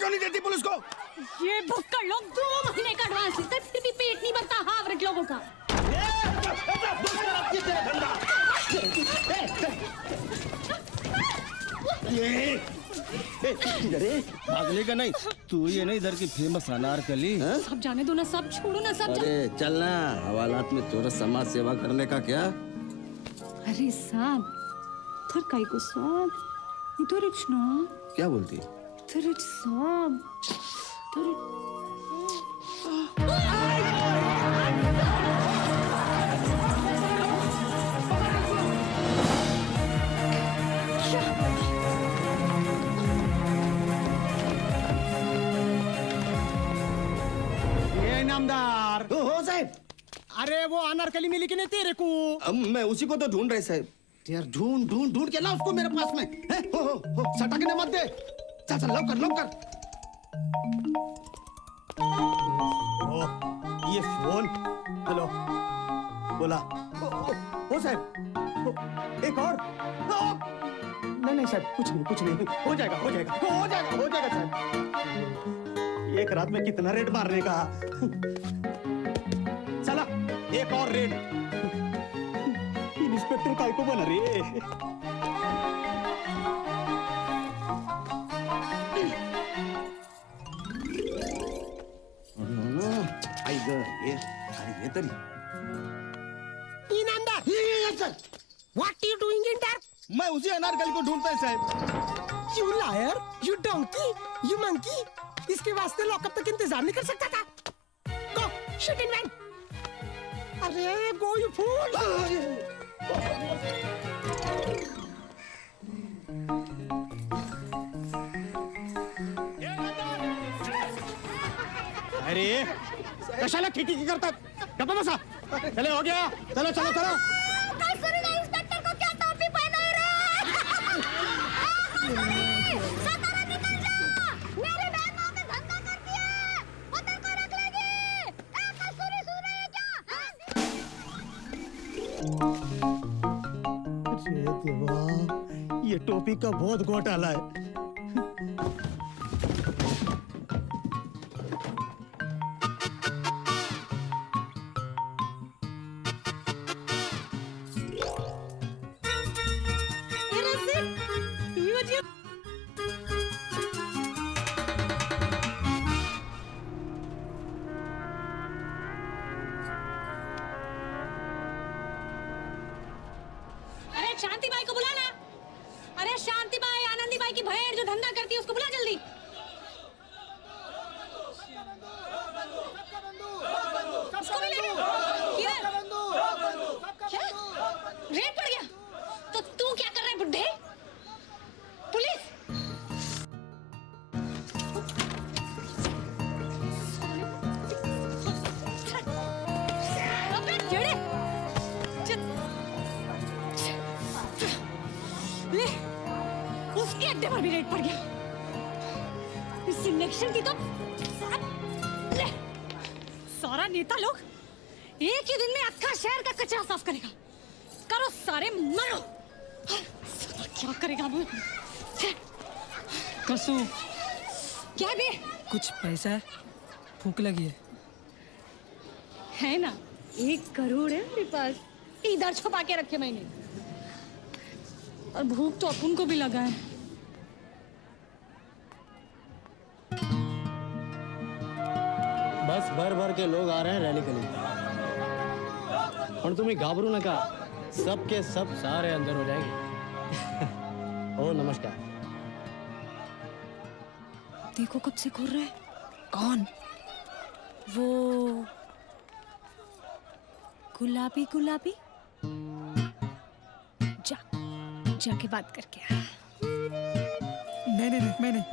क्यों नहीं देती पुलिस को? ये भुक्कड़ लोग 2 महीने का एडवांस लेते हैं, फिर भी पेट नहीं भरता हावरट लोगों का। भागने का नहीं, तू ये नहीं इधर की फेमस अनारकली। सब जाने दो ना, सब छोड़ो ना, सब अरे चलना, हवालात में थोड़ा समाज सेवा करने का क्या? अरे साहब, थर काय को साहब, इधर ना। क्या बोलती? थर साहब, थर नामदार। हो साहब। अरे वो अनारकली मिली कि नहीं तेरे को? मैं उसी को तो ढूंढ रहे साहब। यार ढूंढ ढूंढ ढूंढ के ला उसको मेरे पास में। हो सटकने मत दे। चल चल लव कर लव कर। ये फोन। हेलो बोला। हो साहब एक और। नहीं साहब कुछ नहीं हो जाएगा साहब। एक रात में कितना रेड मारने का? चला एक और रेड। इंस्पेक्टर काय को बना रे? आई ग ये तरी Inamdar, what you doing in dark? मैं उसी अनारकली को ढूंढता है साहब। You liar, you donkey, you monkey. इसके वास्ते लॉकअप तक इंतजार नहीं कर सकता था? Go, shit in van. अरे go you fool. अरे कशाला खिटी करतात? गप्पा बसा. चले हो गया. चलो चलो चलो. इंस्पेक्टर को क्या टोपी पहना है? सतारा निकल जा, मेरे बहनों में धंधा करती है, वो तेरे को रख लेगी। कसूरी सुन रही है क्या? अरे देवा, ये टोपी का बहुत घोटाला है। शांति बाई को बुलाना। अरे शांति बाई, आनंदी बाई की बहन जो धंधा करती है उसको बुला जल्दी। उसको भी ले किधर? क्या? रेड पड़ गया? तो तू क्या कर रहा है बुड्ढे? पुलिस? अबे जेड़े! ले, उसके अड्डे पर भी रेड पड़ गया। इस इलेक्शन की तो ले, सारा नेता लोग एक ही दिन में अक्खा शहर का कचरा साफ करेगा। करो सारे मरो। क्या करेगा वो? कसू क्या बे? कुछ पैसा है, भूख लगी है ना, 1 करोड़ है मेरे पास, इधर छुपा के रखे मैंने। और भूख तो अपन को भी लगा है। बस भर भर के लोग आ रहे हैं रैली के लिए। और तुम्हें घाबरू नका, सबके सब सारे अंदर हो जाएंगे। ओ नमस्कार। देखो कब से घूर रहा है। कौन? वो गुलाबी गुलाबी, जाके बात करके आ। नहीं मैं नहीं।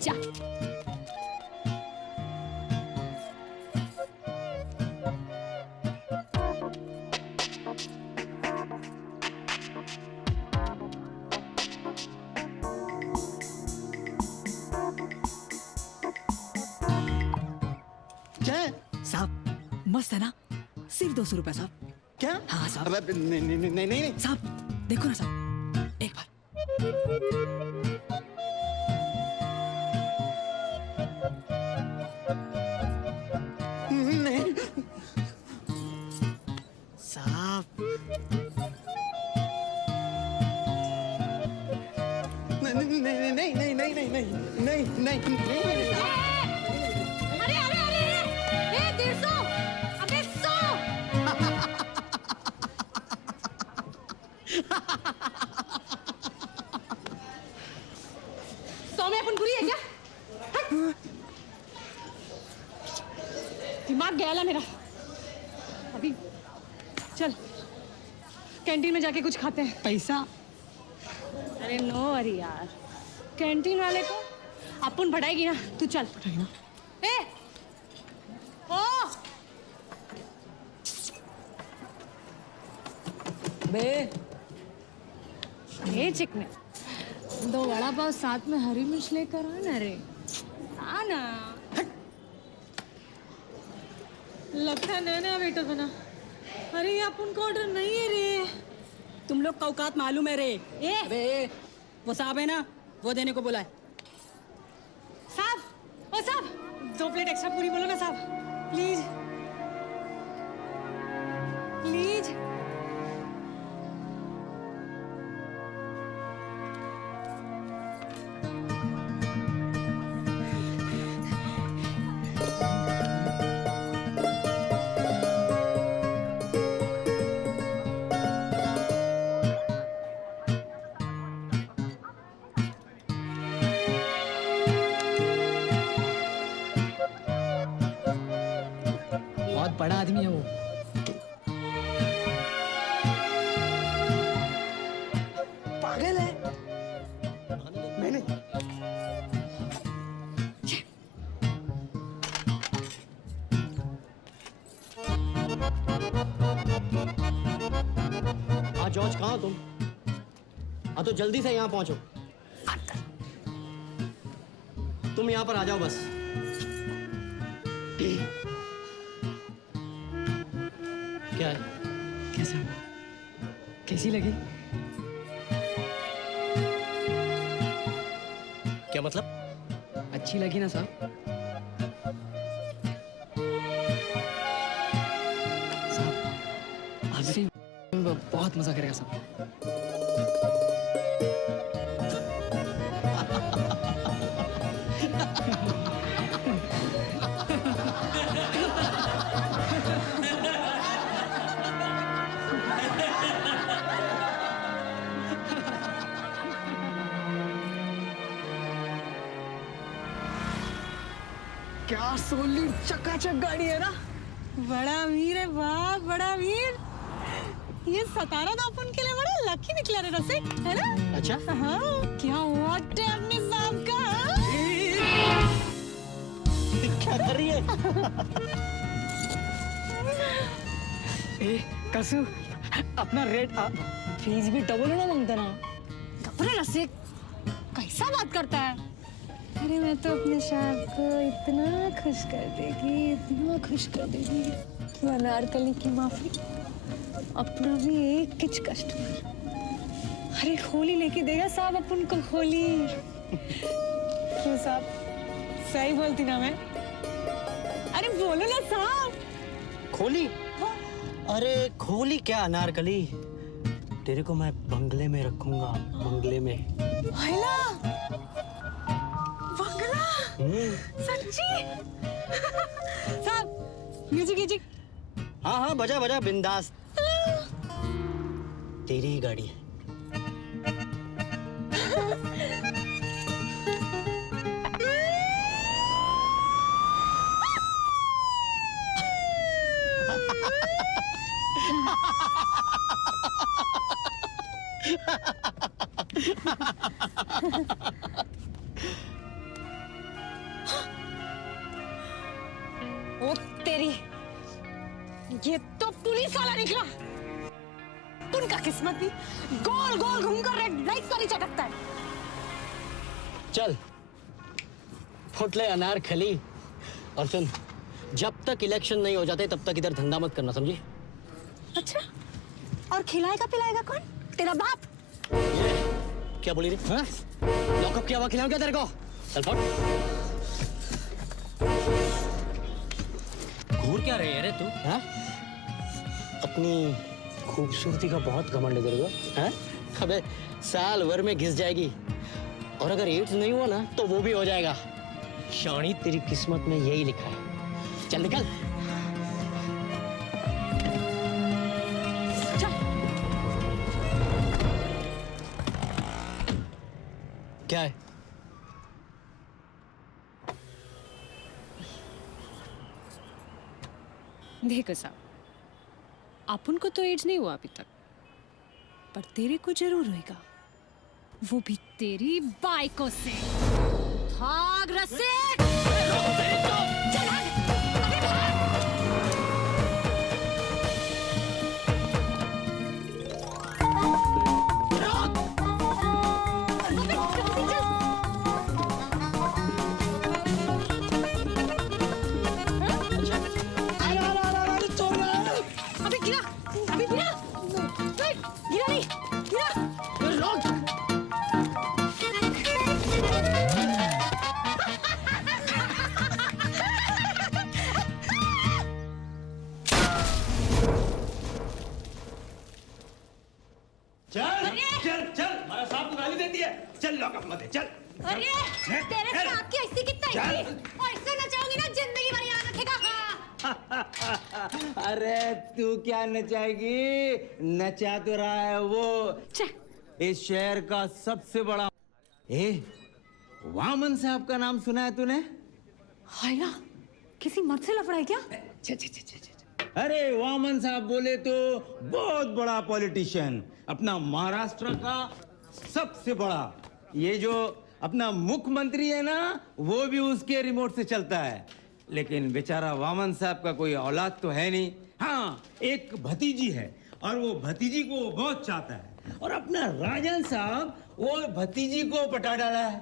जा। साहब मस्त है ना? सिर्फ 200 रुपए साहब। क्या? हाँ साहब। नहीं साहब देखो ना साहब, एक बार। नहीं साहब, नहीं नहीं नहीं नहीं नहीं नहीं नहीं नहीं नहीं। अरे अरे अरे ए 150 अबे 100 100 में अपन बुरी है क्या? हट। दिमाग गया ला मेरा। अभी चल कैंटीन में जाके कुछ खाते हैं। पैसा अरे नो अरे यार, कैंटीन वाले को अपन पढ़ाएगी ना, तू चल पढ़ाएगी ना। ए ओ बे ये चिकने 2 वड़ा पाव साथ में हरी मिर्च लेकर आना रे, आना। लगता है नया नया वेटर बना। अरे ये अपन को ऑर्डर नहीं है रे। तुम लोग का औकात मालूम है रे। ए अबे वो साहब है ना, वो देने को बोला है। साहब, ओ साहब 2 प्लेट एक्स्ट्रा पूरी बोलो ना साहब, प्लीज प्लीज। बहुत बड़ा आदमी है वो। पागल है। नहीं नहीं हाँ जॉर्ज, कहाँ हो तुम? हाँ तो जल्दी से यहाँ पहुंचो। तुम यहाँ पर आ जाओ बस। क्या है? कैसा, कैसी लगी? क्या मतलब? अच्छी लगी ना साहब? साहब आज से बहुत मजा करेगा साहब। क्या सोली चकाचक गाड़ी है ना। बड़ा वीर है बाप, बड़ा वीर। ये 17 तो अपन के लिए बड़ा लकी निकला रे रसिक, है ना? अच्छा, हाँ, क्या हुआ अपने साहब का? क्या कर रही है? ए कसू, अपना रेट फीस भी डबल ना मांगता ना। कपड़े रसिक कैसा बात करता है? अरे मैं तो अपने साहब को इतना खुश कर देगी, इतना खुश कर देगी कि अनारकली की माफी, अपना भी एक किच कस्टमर। अरे होली लेके देगा साहब अपन को, होली। क्यों साहब, सही बोलती ना मैं? अरे बोलो ना साहब। खोली? अरे खोली क्या अनारकली, तेरे को मैं बंगले में रखूंगा, बंगले में। हैला बंगला, सच्ची? साहब म्यूजिक म्यूजिक। हाँ हाँ बजा बजा, बिंदास। तेरी ही गाड़ी है। ओ तेरी, ये तो पुलिस वाला निकला। उनका किस्मत भी गोल गोल घूमकर रेड लाइट पर ही चटकता है। चल फुटले अनारकली, और सुन, जब तक इलेक्शन नहीं हो जाते तब तक इधर धंधा मत करना, समझी? अच्छा, और खिलाएगा पिलाएगा कौन? तेरा बाप। ये क्या बोली रे? हाँ? लॉकअप किया हुआ खिलाऊं क्या तेरे को? चल फट। घूर क्या रही है रे तू? हाँ? अपनी खूबसूरती का बहुत घमंड है तेरे को? हाँ? अबे साल भर में घिस जाएगी और अगर एड्स नहीं हुआ ना तो वो भी हो जाएगा। शानी तेरी किस्मत में यही लिखा है। चल निकल। क्या है? देख साहब, अपन को तो एड्स नहीं हुआ अभी तक, पर तेरे को जरूर होएगा, वो भी तेरी बाइकों से। भाग रसिक! चल भाग! अभी भाग! अभी गिरा! अभी गिरा! नहीं, गिरा नहीं! गिरा! चल चल चल, हमारा साहब को गाली देती है। चल लॉकअप मत है, चल। अरे तेरे साथ की ऐसी कितना चल। है और इससे नचाऊंगी ना जिंदगी भर याद रखेगा। अरे तू क्या नचाएगी? नचा तो रहा है वो इस शहर का सबसे बड़ा। वामन साहब का नाम सुना है तूने? हाय ना, किसी मर्द से लफड़ा है क्या? अरे वामन साहब बोले तो बहुत बड़ा पॉलिटिशियन, अपना महाराष्ट्र का सबसे बड़ा। ये जो अपना मुख्यमंत्री है ना, वो भी उसके रिमोट से चलता है। लेकिन बेचारा वामन साहब का कोई औलाद तो है नहीं। हाँ, एक भतीजी है और वो भतीजी को बहुत चाहता है। और अपना राजन साहब वो भतीजी को पटा डाला है।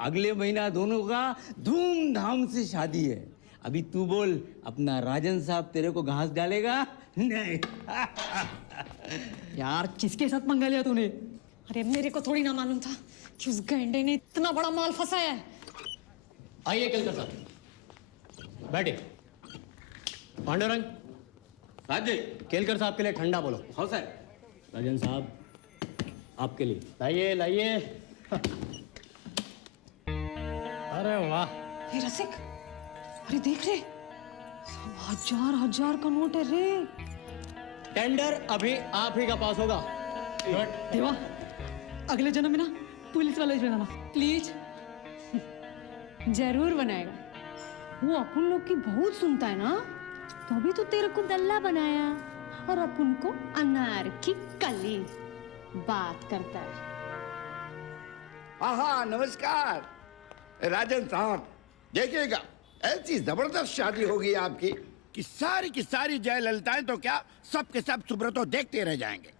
अगले महीना दोनों का धूमधाम से शादी है। अभी तू बोल, अपना राजन साहब तेरे को घास डालेगा? नहीं। यार किसके साथ पंगा लिया तूने? अरे मेरे को थोड़ी ना मालूम था कि उस गैंडे ने इतना बड़ा माल फंसाया है। आइए केलकर साहब, बैठिए। पांडुरंग, हाँ जी। केलकर साहब के लिए ठंडा बोलो। हाँ सर। राजन साहब, आपके लिए लाइए लाइए। अरे वाह, ये रसिक, अरे देख रे, सब हजार हजार का नोट है रे। टेंडर अभी आप ही का पास होगा। देवा, अगले जन्म में ना पुलिस वाले बनाना प्लीज। जरूर बनाएगा। वो अपन लोग की बहुत सुनता है ना, तो अभी तो तेरे को दल्ला बनाया और अपन को अनार की कली बात करता है। हाँ नमस्कार राजन साहब, देखिएगा ऐसी जबरदस्त शादी होगी आपकी कि की सारी जयललिताएं तो क्या सब के सब सुब्रतो देखते रह जाएंगे।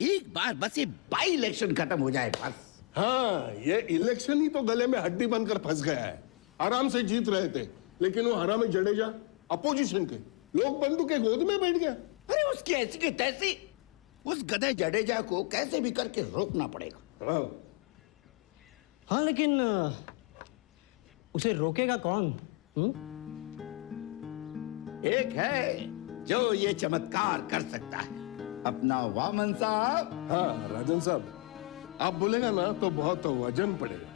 एक बार बस ये बाई इलेक्शन खत्म हो जाए बस। हाँ, ये इलेक्शन ही तो गले में हड्डी बनकर फंस गया है। आराम से जीत रहे थे, लेकिन वो हरामी जडेजा अपोजिशन के लोग बंदूक के गोद में बैठ गया। अरे उसकी ऐसी की तैसी, उस गधे जडेजा को कैसे भी करके रोकना पड़ेगा। हाँ लेकिन उसे रोकेगा कौन? एक है जो ये चमत्कार कर सकता है, अपना वामन साहब। हाँ राजन साहब, आप बोलेगा ना तो बहुत वजन पड़ेगा।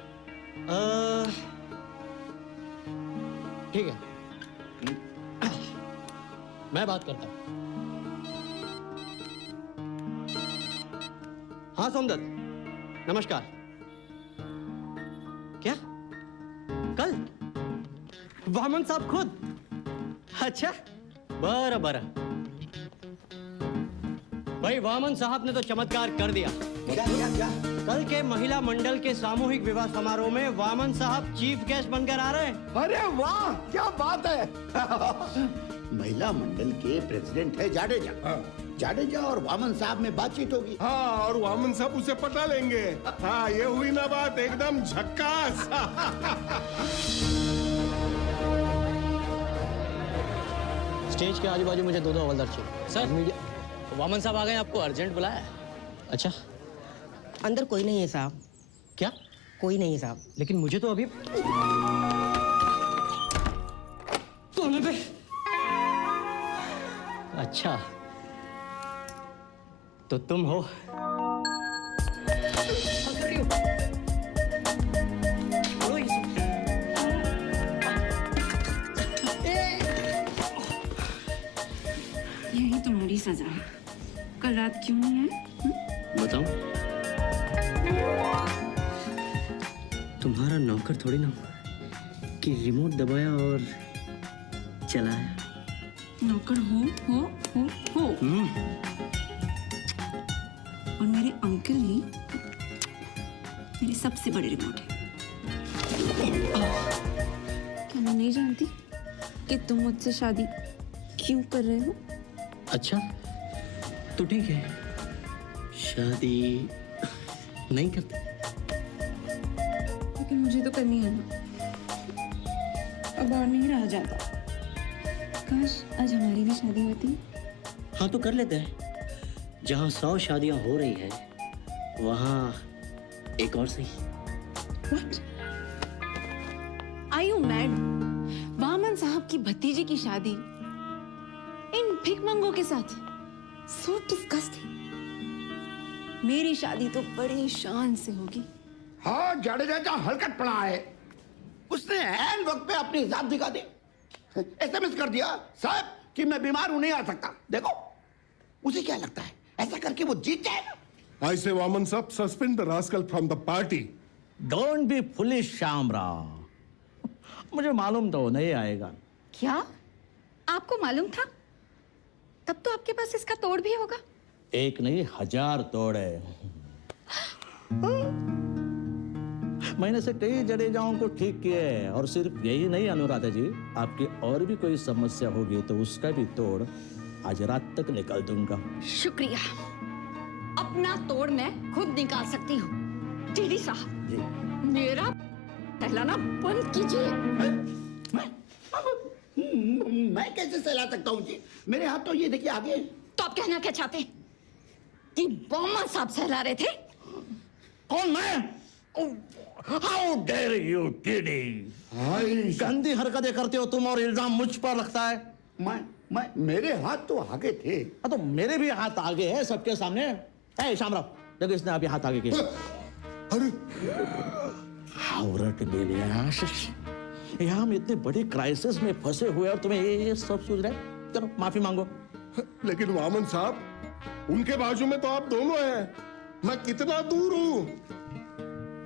ठीक है, मैं बात करता हूं। हाँ सोमदत्त, नमस्कार। क्या कल वामन साहब खुद? अच्छा, बरा बरा। भाई वामन साहब ने तो चमत्कार कर दिया। क्या क्या क्या? कल के महिला मंडल के सामूहिक विवाह समारोह में वामन साहब चीफ गेस्ट बनकर आ रहे हैं। अरे वाह, क्या बात है। महिला मंडल के प्रेसिडेंट है जाडेजा। जाडेजा और वामन साहब में बातचीत होगी। हाँ, और वामन साहब उसे पटा लेंगे। हाँ, ये हुई ना बात, एकदम झक्कास। स्टेज के आजू बाजू मुझे दो हवलदार चाहिए। सर मीडिया वामन साहब आ गए, आपको अर्जेंट बुलाया है। अच्छा, अंदर कोई नहीं है साहब, क्या? कोई नहीं है साहब। लेकिन मुझे तो अभी कौन है? अच्छा, तो तुम हो? यही तुम्हारी सजा है। कल रात क्यों नहीं आए? बताऊं? तुम्हारा नौकर थोड़ी ना कि रिमोट दबाया और चलाया। नौकर हो। और मेरे अंकल ही मेरे सबसे बड़े रिमोट है। क्या मैं नहीं जानती कि तुम मुझसे शादी क्यों कर रहे हो? अच्छा, तो ठीक है, शादी नहीं करते। लेकिन मुझे तो करनी है ना, अब और नहीं रहा जाता। काश आज हमारी भी शादी होती। हाँ, तो कर लेते हैं। जहाँ 100 शादियां हो रही है वहाँ एक और सही। What? Are you mad? Vaman साहब की भतीजी की शादी इन भिखमंगों के साथ? So disgusting. मेरी शादी तो बड़ी शान से होगी। हाँ, जाडेजा का हरकत पड़ा है। उसने ऐन वक्त पे अपनी जात दिखा दी। एसएमएस कर दिया साहब कि मैं बीमार हूं, नहीं आ सकता। देखो, उसे क्या लगता है ऐसा करके वो जीत जाएगा? I say, Vaman Sahab, suspend the rascal from the party. Don't be foolish Shyamrao, मुझे मालूम तो नहीं आएगा। क्या आपको मालूम था? तब तो आपके पास इसका तोड़ भी होगा। एक नहीं 1000 तोड़ है। मैंने से कई जडेजाओं को ठीक किए हैं, और सिर्फ यही नहीं अनुराधा जी, आपकी और भी कोई समस्या होगी तो उसका भी तोड़ आज रात तक निकाल दूंगा। शुक्रिया, अपना तोड़ मैं खुद निकाल सकती हूँ। दीदी साहब, मेरा सहलाना बंद कीजिए। मैं कैसे सहला सकता हूँ जी? मेरे हाथ तो ये देखिए आगे। तो आप कहना क्या चाहते कि वामन साहब सहला रहे थे? कौन मैं? हाउ डेयर यू टीडी! गंदी हरकतें करते हो तुम और इल्जाम मुझ पर लगता है। मैं मेरे हाथ तो आगे थे। हाँ, तो मेरे भी हाथ आगे है सबके सामने। है शामराव, देखो इसने अभी हाथ आगे किया। अरे हावरट मिले यहाँ हम इतने बड़े क्राइसिस में फंसे हुए और तुम्हें ये सब सोच रहे? चलो माफी मांगो। लेकिन वामन साहब, उनके बाजू में तो आप दोनों हैं। मैं कितना दूर हूँ?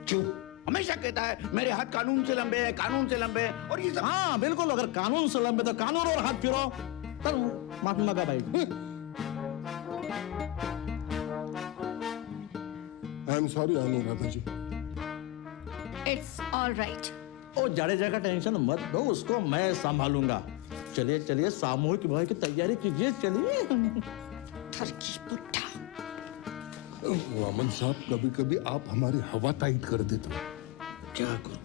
चुप। हमेशा कहता है मेरे हाथ कानून से लंबे हैं, कानून से लंबे हैं, और ये सब। हाँ बिल्कुल, अगर कानून से लंबे तो कानून और हाथ फिरो। चलो माफी मांगा भाई। I am sorry Anuradha ji. It's all right. Oh Jadeja का टेंशन मत दो, उसको मैं संभालूंगा। चलिए चलिए, सामूहिक विवाह की तैयारी कीजिए, चलिए। ठरकी पुट्ठा। वामन साहब, कभी कभी आप हमारी हवा टाइट कर देते हो। क्या करूं,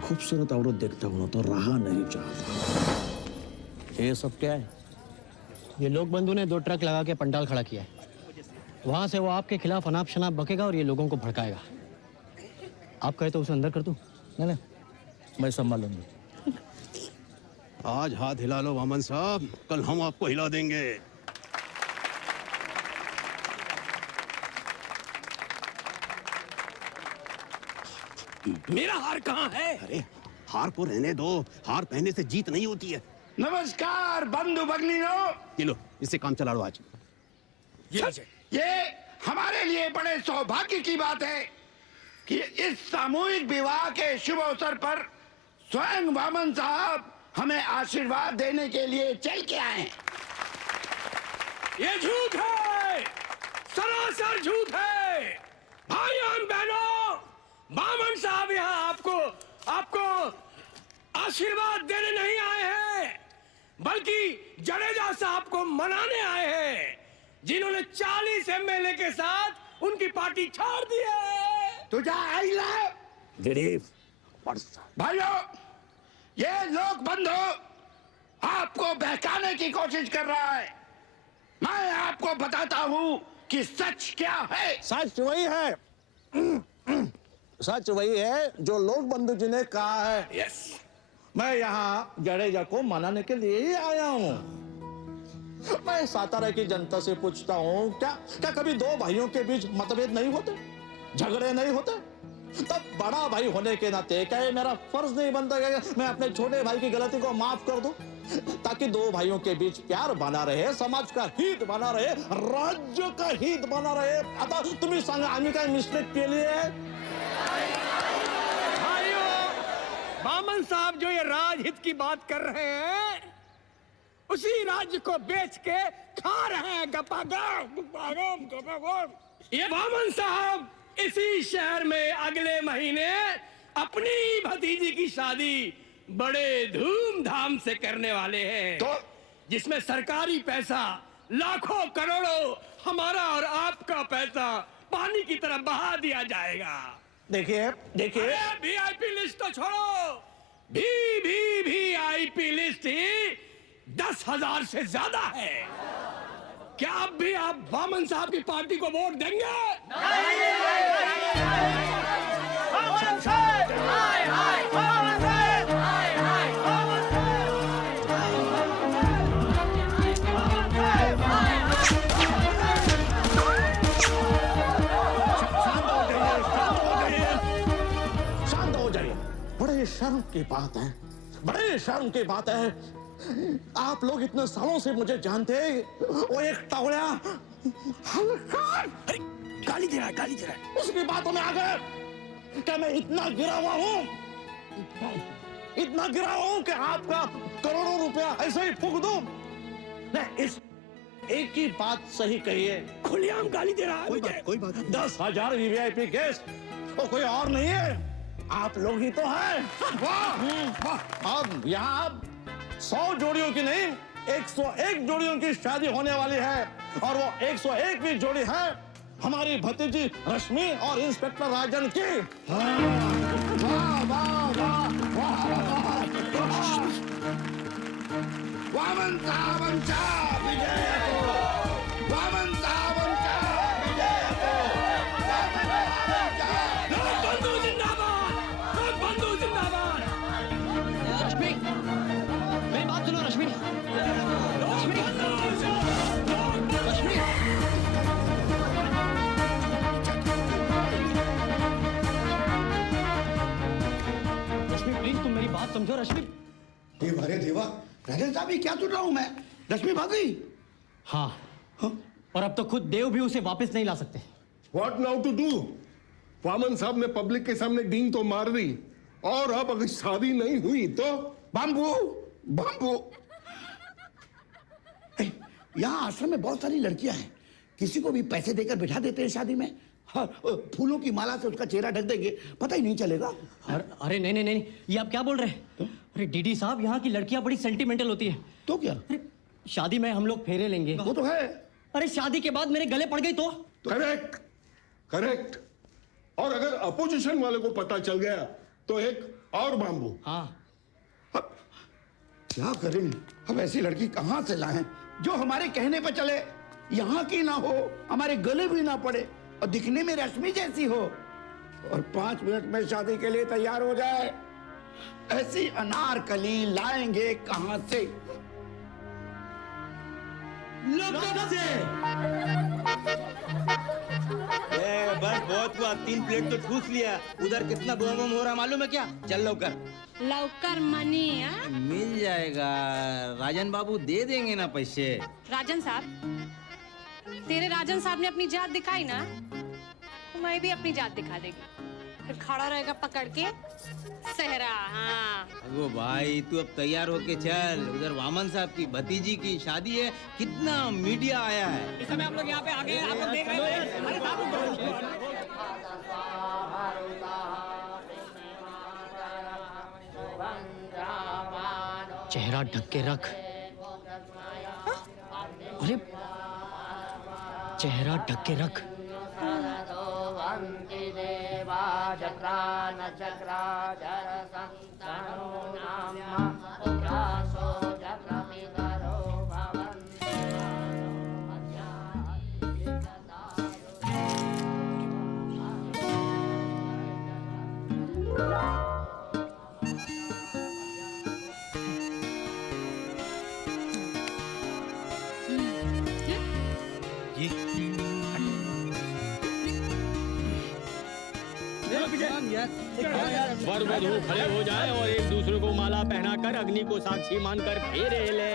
खूबसूरत औरत देखता हूं तो रहा नहीं चाहता। ये सब क्या है? ये लोक बंधु ने 2 ट्रक लगा के पंडाल खड़ा किया है। वहां से वो आपके खिलाफ अनाप शनाप बकेगा और ये लोगों को भड़काएगा। आप कहे तो उसे अंदर कर दूं? नहीं, मैं संभाल लूंगी। आज हाथ हिला लो वामन साहब, कल हम आपको हिला देंगे। मेरा हार कहाँ है? अरे हार को रहने दो, हार पहनने से जीत नहीं होती है। नमस्कार बंधु भगिनियों। ये लो, इससे काम चला लो आज। ये हमारे लिए बड़े सौभाग्य की बात है कि इस सामूहिक विवाह के शुभ अवसर पर स्वयं वामन साहब हमें आशीर्वाद देने के लिए चल के आए हैं। ये झूठ है, सरासर झूठ है। भाइयों बहनों, वामन साहब यहाँ आपको आशीर्वाद देने नहीं आए हैं, बल्कि जडेजा साहब को मनाने आए हैं, जिन्होंने 40 एमएलए के साथ उनकी पार्टी छोड़ दी है। तुझे आई भाइयों, ये लोक बंधु आपको बहकाने की कोशिश कर रहा है। मैं आपको बताता हूं कि सच क्या है? सच वही है, सच वही है जो लोक बंधु जी ने कहा है। यस। मैं यहाँ जडेजा को मनाने के लिए ही आया हूँ। मैं सातारा की जनता से पूछता हूँ, क्या क्या कभी दो भाइयों के बीच मतभेद नहीं होते, झगड़े नहीं होते? तब बड़ा भाई होने के नाते क्या ये मेरा फर्ज नहीं बनता कि मैं अपने छोटे भाई की गलती को माफ कर दूं, ताकि दो भाइयों के बीच प्यार बना रहे, समाज का हित बना रहे, राज्य का हित बना रहे। आता तुम्ही सांगा आम्ही काय मिस्टेक केली आहे? भाइयों, बामन साहब जो ये राजहित की बात कर रहे हैं, उसी राज्य को बेच के खा रहे हैं गपागप। ये बामन साहब इसी शहर में अगले महीने अपनी भतीजी की शादी बड़े धूमधाम से करने वाले हैं, तो जिसमें सरकारी पैसा लाखों करोड़ों हमारा और आपका पैसा पानी की तरह बहा दिया जाएगा। देखिए देखिए, वीआईपी लिस्ट तो छोड़ो, वीआईपी लिस्ट ही 10,000 से ज्यादा है। क्या अब भी आप वामन साहब की पार्टी को वोट देंगे? शांत हो जाइए। बड़े शर्म की बात है, बड़े शर्म की बात है। आप लोग इतने सालों से मुझे जानते, वो एक टवड़ा हल्का गाली दे रहा है, गाली दे रहा है। उसकी बातों में आ गए। क्या मैं इतना गिरा हुआ हूँ, इतना गिरा हूँ कि आपका करोड़ों रुपया ऐसे ही फूंक दूं? नहीं, इस एक ही बात सही कहिए। खुलेआम गाली दे रहा है। कोई बात नहीं। 10,000 वीवीआईपी गेस्ट, वो कोई और नहीं है, आप लोग ही तो हैं। वाह! अब यहाँ 100 जोड़ियों की नहीं, 101 जोड़ियों की शादी होने वाली है, और वो 101वीं जोड़ी है हमारी भतीजी रश्मि और इंस्पेक्टर राजन की। वाह वाह वाह वाह! वामन साहब विजय को, वामन साहब विजय को, वामन साहब। लोक बंधु जिंदाबाद, लोक बंधु जिंदाबाद। रश्मि, मेरी बात सुनो रश्मि। रश्मि, रश्मि प्लीज तुम मेरी बात समझो रश्मि। देवा रे देवा, राजन साहब ये क्या सुन रहा हूँ मैं? रश्मि भाग गई। हाँ, और अब तो खुद देव भी उसे वापस नहीं ला सकते। What now to do? Vaman साहब ने पब्लिक के सामने डींग तो मार दी, और अब अगर शादी नहीं हुई तो बाम्बू बाम्बू। यहाँ आश्रम में बहुत सारी लड़कियां हैं, किसी को भी पैसे देकर बिठा देते हैं शादी में। हाँ, फूलों की माला से उसका चेहरा ढक देंगे, पता ही नहीं चलेगा। अरे नहीं नहीं नहीं, ये आप क्या बोल रहे हैं? अरे डीडी साहब, यहाँ की लड़कियां बड़ी सेंटिमेंटल होती है। तो क्या? अरे शादी में हम लोग फेरे लेंगे। वो तो है। अरे शादी के बाद मेरे गले पड़ गई तो? Correct correct. और अगर अपोजिशन वाले को पता चल गया तो एक और बाम्बू। हाँ, अब क्या करें? अब ऐसी लड़की कहाँ से लाएं जो हमारे कहने पर चले, यहाँ की ना हो, हमारे गले भी ना पड़े, और दिखने में रश्मि जैसी हो, और 5 मिनट में शादी के लिए तैयार हो जाए। ऐसी अनारकली लाएंगे कहाँ से? बस बहुत हुआ, 3 प्लेट तो ठूस लिया। उधर कितना बम बम हो रहा मालूम है क्या? चल लौकर। लवकर मनी। हाँ? मिल जाएगा, राजन बाबू दे देंगे ना पैसे। राजन साहब, तेरे राजन साहब ने अपनी जात दिखाई ना, तो मैं भी अपनी जात दिखा देगी। फिर खड़ा रहेगा पकड़ के सहरा। हाँ, अगो भाई, तू अब तैयार होके चल, उधर वामन साहब की भतीजी की शादी है। कितना मीडिया आया है। इस समय आप लोग यहाँ पे आ गए, आप लोग देख रहे हैं। अरे चेहरा ढक के रख। अरे चेहरा ढक के रख। वर वधू खड़े हो जाएं और एक दूसरे को माला पहनाकर अग्नि को साक्षी मानकर फेरे ले।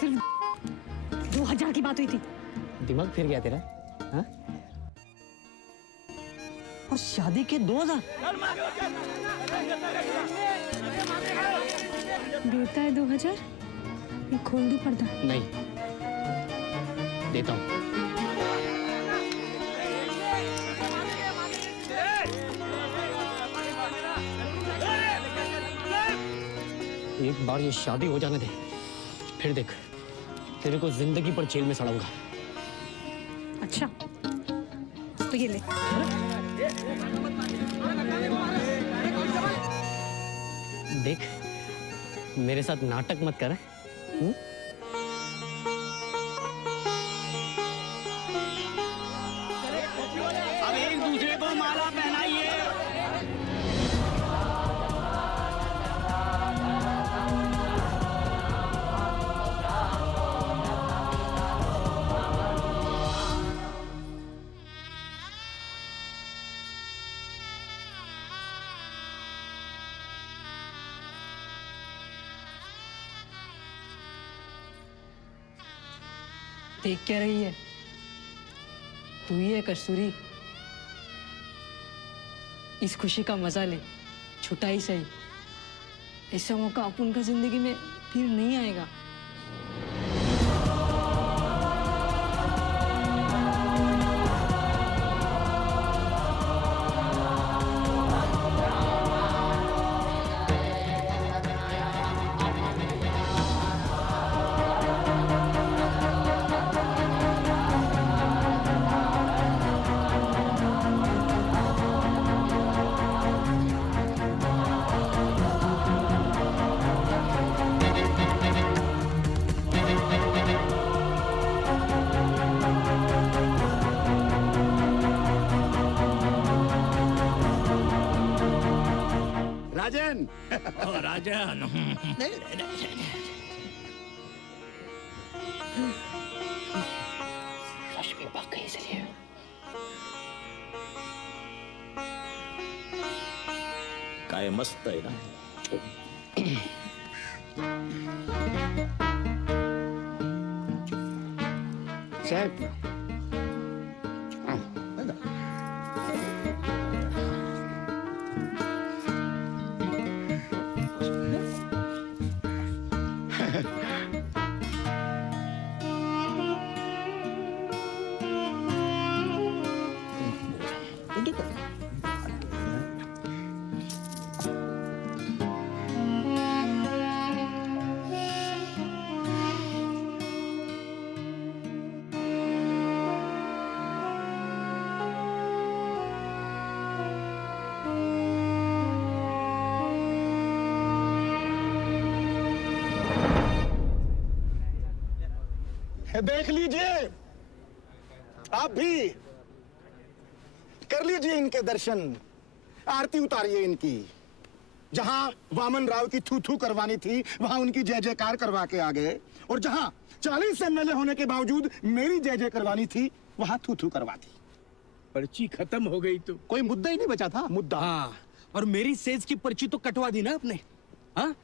सिर्फ 2000 की बात हुई थी दिमाग फिर गया तेरा? हाँ? और शादी के 2000? देता है 2000? मैं खोल दूं पर्दा? नहीं देता हूँ। एक बार ये शादी हो जाने दे, फिर देख तेरे को जिंदगी पर जेल में सड़ाऊंगा। अच्छा तो ये ले। देख मेरे साथ नाटक मत कर। अब एक दूसरे को माला पहनाइए। देख क्या रही है? तू ही है कस्तूरी। इस खुशी का मजा ले, छुटा ही सही। ऐसा मौका अपन का जिंदगी में फिर नहीं आएगा। राजन राजन रश्मि भाग गई इसलिए। काय मस्त आहे ना। साहब देख लीजिए, आप भी कर लीजिए इनके दर्शन, आरती उतारिए इनकी। जहां वामन राव की थू थू करवानी थी वहां उनकी जय जयकार करवा के आ गए, और जहां 40 एमएलए होने के बावजूद मेरी जय जय करवानी थी वहां थू थू करवा दी। पर्ची खत्म हो गई तो कोई मुद्दा ही नहीं बचा था। मुद्दा हाँ, और मेरी सेज की पर्ची तो कटवा दी ना आपने। हाँ,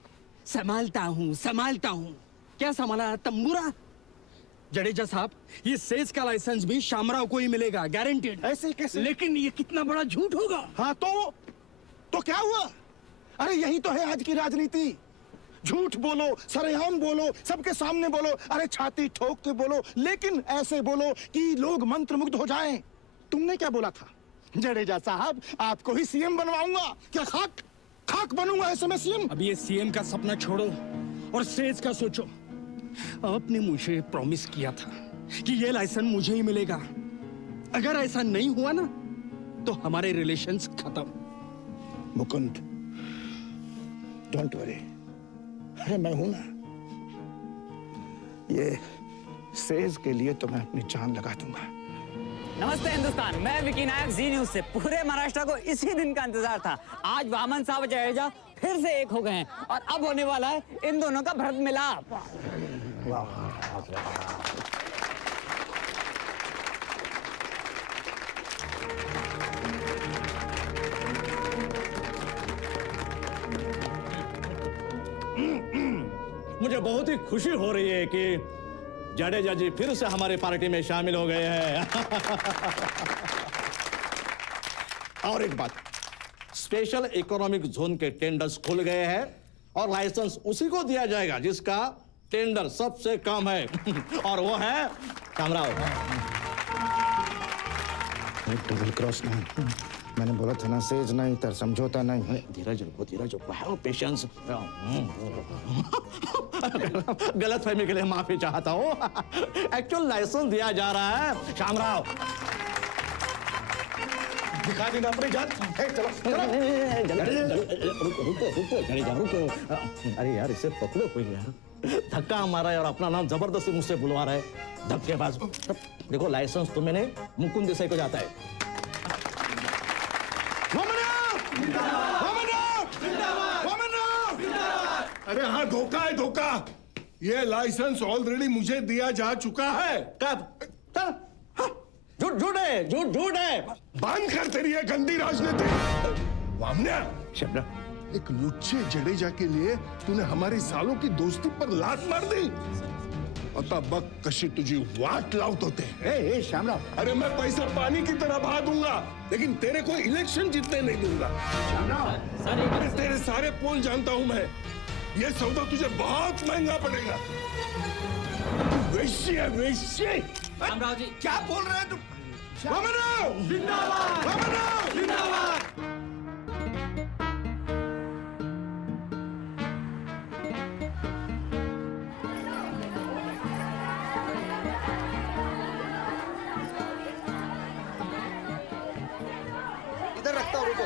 संभालता हूँ। क्या संभाला? तंबूरा। जडेजा साहब, ये सेज का लाइसेंस भी शामराव को ही मिलेगा, गारंटेड। ऐसे कैसे? लेकिन ये कितना बड़ा झूठ होगा। हाँ तो क्या हुआ? अरे यही तो है आज की राजनीति। झूठ बोलो, सरेआम बोलो, सबके सामने बोलो, अरे छाती ठोक के बोलो, लेकिन ऐसे बोलो कि लोग मंत्रमुग्ध हो जाएं। तुमने क्या बोला था? जडेजा साहब, आपको ही सीएम बनवाऊंगा। क्या खाक बनूंगा ऐसे में सीएम? अब ये सीएम का सपना छोड़ो और सेज का सोचो। आपने मुझे प्रॉमिस किया था कि ये लाइसेंस मुझे ही मिलेगा। अगर ऐसा नहीं हुआ ना तो हमारे रिलेशंस खत्म। मुकुंद, डोंट वरी, अरे मैं हूं ना। ये सेज के लिए तो मैं अपनी जान लगा दूंगा। नमस्ते हिंदुस्तान, मैं विकी नायक, जी न्यूज से। पूरे महाराष्ट्र को इसी दिन का इंतजार था। आज वामन साहब जडेजा फिर से एक हो गए हैं और अब होने वाला है इन दोनों का भरत मिलाप। मुझे बहुत ही खुशी हो रही है कि जडेजा जी फिर से हमारी पार्टी में शामिल हो गए हैं। और एक बात, स्पेशल इकोनॉमिक जोन के टेंडर्स खुल गए हैं और लाइसेंस उसी को दिया जाएगा जिसका टेंडर सबसे कम है और वो है शामराव। डबल क्रॉस नहीं, मैंने बोला था ना, सेज नहीं तर समझौता नहीं। धीरज रखो, धीरज रखो, पेशेंस। गलत फहमी के लिए माफी चाहता हूँ। एक्चुअल लाइसेंस दिया जा रहा है शामराव। दिखा देना अपनी जान। चलो रुको। अरे यार इसे पकड़ो कोई यार, धक्का मारा है और अपना नाम जबरदस्ती मुझसे बुलवा रहा है धक्केबाज। देखो लाइसेंस तो मैंने मुकुंद देसाई को जाता है। अरे हाँ, धोखा है धोखा। ये लाइसेंस ऑलरेडी मुझे दिया जा चुका है। कब? झूठ है। बंद कर तेरी ये गंदी राजनीति। वामना, एक लुच्चे जडेजा के लिए तूने हमारी सालों की दोस्ती पर लात मार दी। आता बक कशी तुझी वाट लावत होते। ए श्यामराव, अरे मैं पैसा पानी की तरह बहा दूंगा, लेकिन तेरे को इलेक्शन जीतने नहीं दूंगा। अरे तेरे सारे पोल जानता हूं मैं। ये सौदा तुझे बहुत महंगा पड़ेगा। वेश्या वेश्या। शामराव जी, क्या बोल रहे हैं तुम? वामनराव! जिंदाबाद! वामनराव! जिंदाबाद! इधर रखता हूँ, रुको।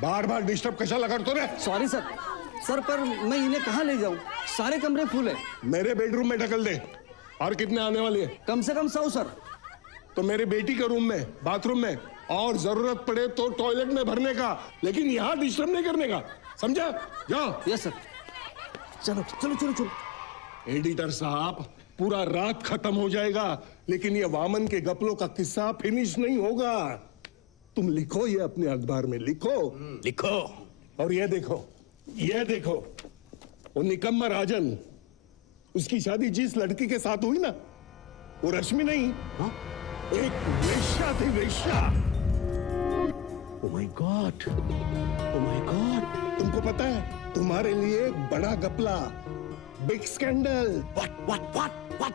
बार बार डिस्टर्ब कशाला करतो रे? सॉरी सर, सर पर मैं इन्हें कहाँ ले जाऊँ? सारे कमरे फुल है। मेरे बेडरूम में ढकल दे। और कितने आने वाले हैं? कम से कम 100 सर। तो मेरी बेटी के रूम में, बाथरूम में, और जरूरत पड़े तो टॉयलेट में भरने का, लेकिन यहाँ डिस्टर्ब नहीं करने का, समझा? जाओ। Yes sir. चलो। एडिटर साहब, पूरा रात खत्म हो जाएगा, लेकिन ये वामन के गपलों का किस्सा फिनिश नहीं होगा। तुम लिखो, ये अपने अखबार में लिखो। और ये देखो, वो निकम्मा राजन, उसकी शादी जिस लड़की के साथ हुई ना, वो रश्मि नहीं, एक वेश्या थी, वेश्या। ओह माय गॉड। तुमको पता है, तुम्हारे लिए बड़ा गपला, बिग स्कैंडल। व्हाट?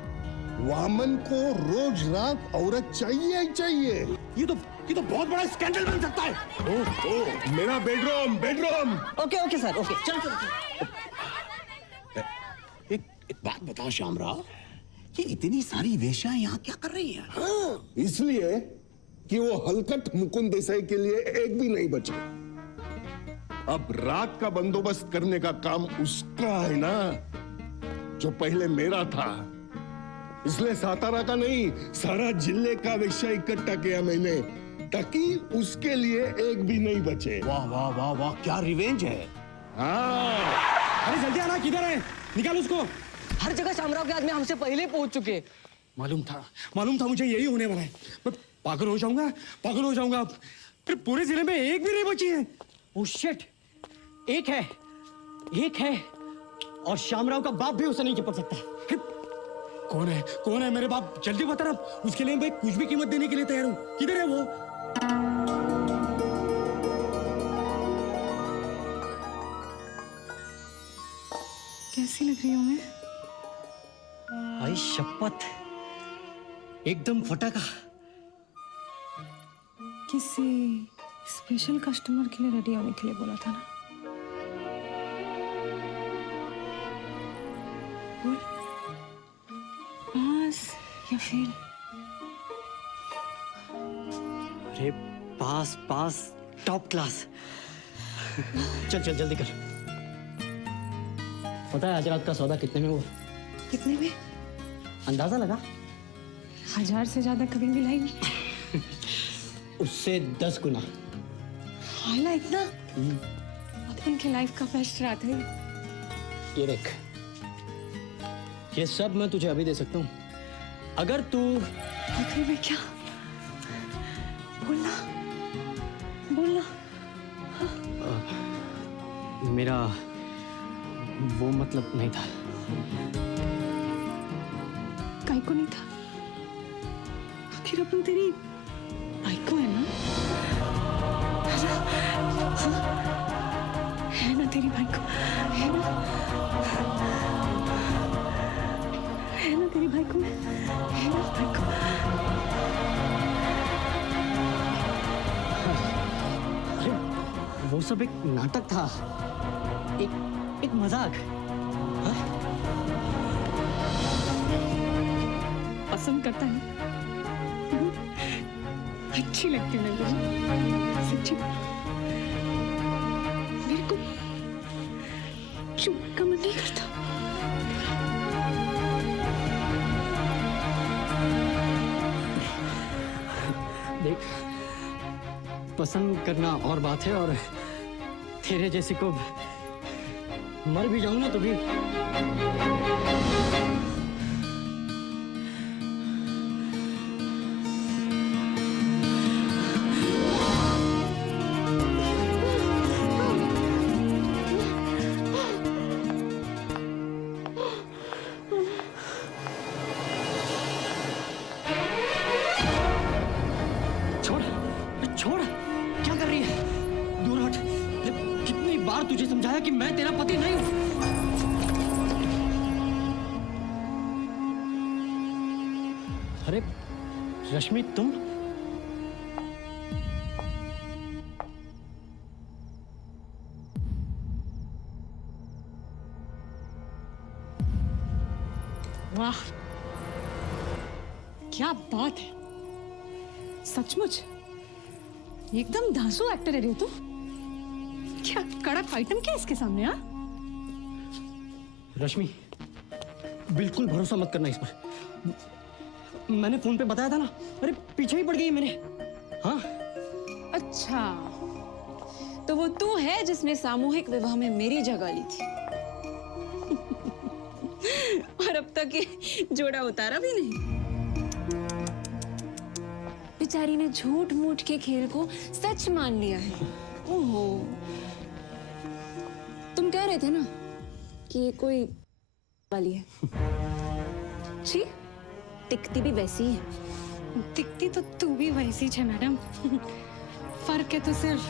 वामन को रोज रात औरत चाहिए ही चाहिए। ये तो बहुत बड़ा स्कैंडल बन सकता है। मेरा बेडरूम। Okay sir, okay. चलो। एक बात बताओ शामराव, ये इतनी सारी वेश्याएं यहाँ क्या कर रही हैं? हाँ, इसलिए कि वो हलकट मुकुंद देसाई के लिए एक भी नहीं बचे। अब रात का बंदोबस्त करने का काम उसका है ना, जो पहले मेरा था। इसलिए सातारा का नहीं, सारा जिले का वेश्या इकट्ठा किया मैंने, ताकि उसके लिए एक भी नहीं बचे। वाह, क्या रिवेंज है। हाँ, अरे जल्दी आना, किधर है? निकाल उसको। हर जगह शामराव के आदमी हमसे पहले पहुंच चुके। मालूम था मुझे यही होने वाला है। मैं पागल हो जाऊंगा अब। फिर पूरे जिले में एक भी नहीं बची है। ओह शिट, एक है और शामराव का बाप भी उसे नहीं चिपक सकता। कौन है मेरे बाप? जल्दी बता ना, उसके लिए मैं कुछ भी कीमत देने के लिए तैयार हूँ। किधर है वो? कैसी लग रही हूँ मैं? भाई शपथ, एकदम फटाका। किसी स्पेशल कस्टमर के लिए रेडी होने के लिए बोला था ना? बोल, पास या फेल? अरे पास टॉप क्लास। चल जल्दी कर। पता है आज रात का सौदा कितने में हुआ? कितने में? अंदाजा लगा। 1000 से ज्यादा कभी मिला ही नहीं। उससे 10 गुना। हाला इतना? अब उनके लाइफ का बेस्ट रात है। ये देख, ये सब मैं तुझे अभी दे सकता हूँ अगर तू। आखिर में क्या? बोलना। मेरा वो मतलब नहीं था। काहे को नहीं था? आखिर अपन तेरी भाईको है ना? है ना तेरी भाईको? है ना? है ना तेरी भाईको? है ना भाईको? अरे वो सब एक नाटक था, एक मजाक। हाँ? पसंद करता है? अच्छी लगती है मुझे, सच्ची। मेरे को चुप का मन नहीं करता। देख, पसंद करना और बात है, और तेरे जैसे को मर भी जाऊं ना तो भी छोड़। क्या कर रही है? दूर हट। कितनी बार तुझे समझाया कि मैं तेरा पति नहीं हूं। अरे रश्मि, तुम? वाह, क्या बात है। सचमुच एकदम धांसू एक्टर है रे तू। क्या कड़क आइटम क्या इसके सामने? हाँ रश्मि, बिल्कुल भरोसा मत करना इस पर। मैंने फोन पे बताया था ना। अरे पीछे ही पड़ गई मेरे। हाँ। अच्छा, तो वो तू है जिसने सामूहिक विवाह में मेरी जगह ली थी। और अब तक ये जोड़ा उतारा भी नहीं। बेचारी ने झूठ मूठ के खेल को सच मान लिया है। ओहो, तुम कह रहे थे ना कि ये कोई वाली है। छी, दिखती भी वैसी ही है। दिखती तो तू भी वैसी है मैडम। फर्क है तो सिर्फ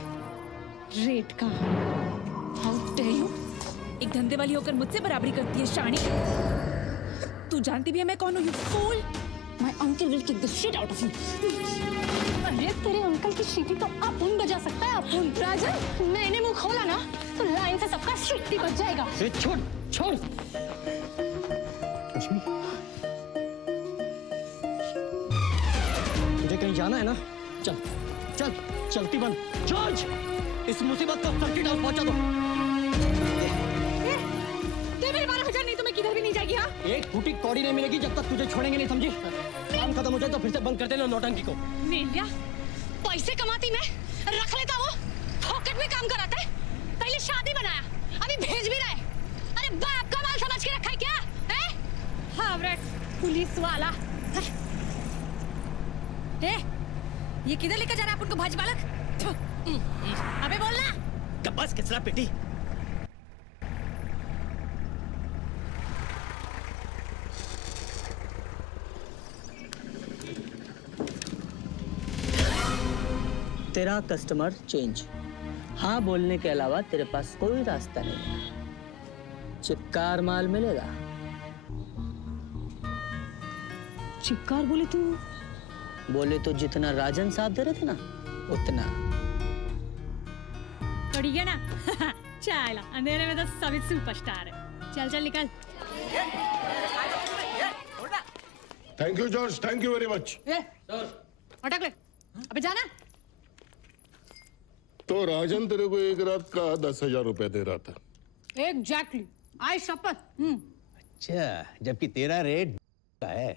रेट का। How dare you! एक धंधे वाली होकर मुझसे बराबरी करती है शानी। तू जानती भी है मैं कौन हूँ? You fool! My uncle will kick the shit out of you. अरे तेरे अंकल की सीटी तो अपुन बजा सकता है। अपुन राजन, मैंने मुंह खोला ना तो लाइन से सबका सीटी बज जाएगा। छोड़ छोड़। रश्मि, तुझे कहीं जाना है ना? चल चल, चलती बन। जॉर्ज, इस मुसीबत को सर्किट हाउस पहुंचा दो। मेरे 12,000 नहीं तो मैं किधर भी नहीं जाएगी। हाँ, एक फूटी कौड़ी नहीं मिलेगी जब तक तुझे छोड़ेंगे नहीं, समझी? काम खत्म हो जाए तो फिर से बंद कर देना नौटंकी को। नेलिया, पैसे कमाती मैं, रख लेता वो, पॉकेट में काम कराता है। पहले शादी बनाया, अभी भेज भी रहा है। अरे बाप का माल समझ के रखा है क्या? हैं? हावरेट पुलिस वाला। ये किधर लेकर जा रहा है अपन को भाजी बालक? अबे बोलना। बस किसरा पेटी। तेरा कस्टमर चेंज। हाँ बोलने के अलावा तेरे पास कोई रास्ता नहीं है। चिक्कार माल मिलेगा। चिक्कार बोले तू? बोले तो जितना राजन साहब दे रहे थे ना, उतना। पड़ी गया ना? चला, अंधेरे में तो सभी सुपरस्टार है। चल चल निकल। Thank you George, thank you very much. अटक ले। अबे जाना। तो राजन तेरे को एक रात का 10,000 रुपए दे रहा था। एग्जैक्टली, आई शपथ। अच्छा, जबकि तेरा रेट का है।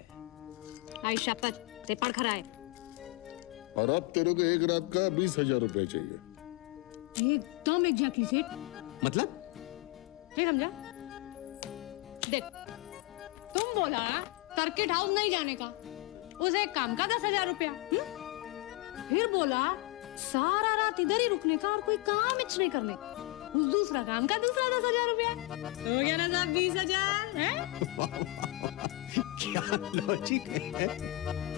आई शपथ, ते पढ़ खरा है। और अब तेरे को एक रात का 20,000 रुपए चाहिए। एकदम एग्जैक्टली सेठ। मतलब? नहीं समझा? देख, तुम बोला सर्किट हाउस नहीं जाने का, उसे एक काम का 10,000 रुपया। फिर बोला सारा रात साथ इधर ही रुकने का और कोई काम इच नहीं करने का। उस दूसरा काम का दूसरा 10,000 रुपया हो गया ना साहब, 20,000 है। क्या लॉजिक है,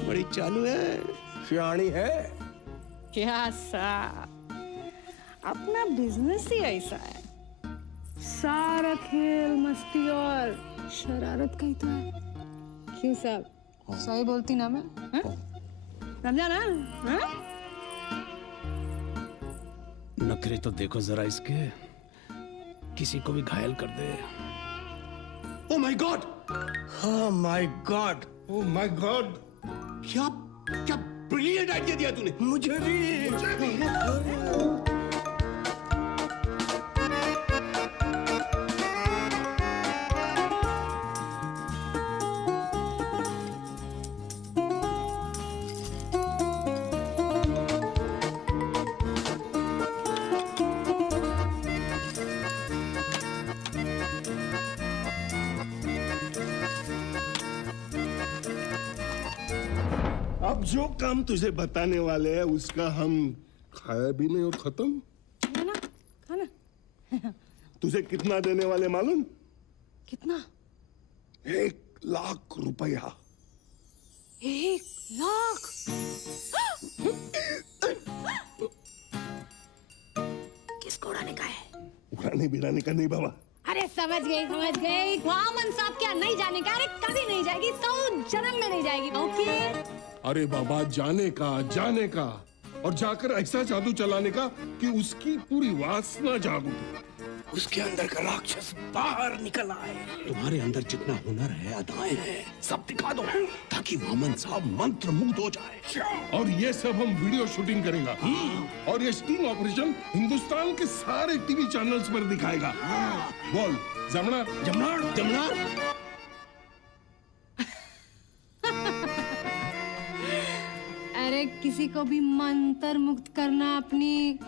बड़ी चालू है, सियाणी है। क्या साहब, अपना बिजनेस ही ऐसा है, सारा खेल मस्ती और शरारत का ही तो है। क्यों साहब, सही बोलती ना मैं? समझा ना? नखरे तो देखो जरा इसके, किसी को भी घायल कर दे। Oh my god, oh my god, oh my god, क्या क्या ब्रिलियंट आइडिया दिया तूने। मुझे भी। अब जो काम तुझे बताने वाले हैं उसका हम खाया भी नहीं और खत्म। खाना खाना। तुझे कितना देने वाले मालूम? कितना? 1,00,000 रुपया। 1,00,000? किसको उड़ाने का है? उड़ाने बिड़ाने का नहीं बाबा। अरे समझ गई। वामन साहब क्या नहीं जाने का? अरे कभी नहीं जाएगी, 100 जन्म में नहीं जाएगी। ओके। अरे बाबा, जाने का और जाकर ऐसा जादू चलाने का कि उसकी पूरी वासना जागू, उसके अंदर का राक्षस बाहर निकल आए। तुम्हारे अंदर जितना हुनर है, अदाएं हैं, सब दिखा दो ताकि वामन साहब मंत्र मुग्ध हो जाए। और ये सब हम वीडियो शूटिंग करेगा और ये स्टिंग ऑपरेशन हिंदुस्तान के सारे टीवी चैनल्स पर दिखाएगा। बोल जमना जमना जमना। अरे किसी को भी मंत्र मुक्त करना अपनी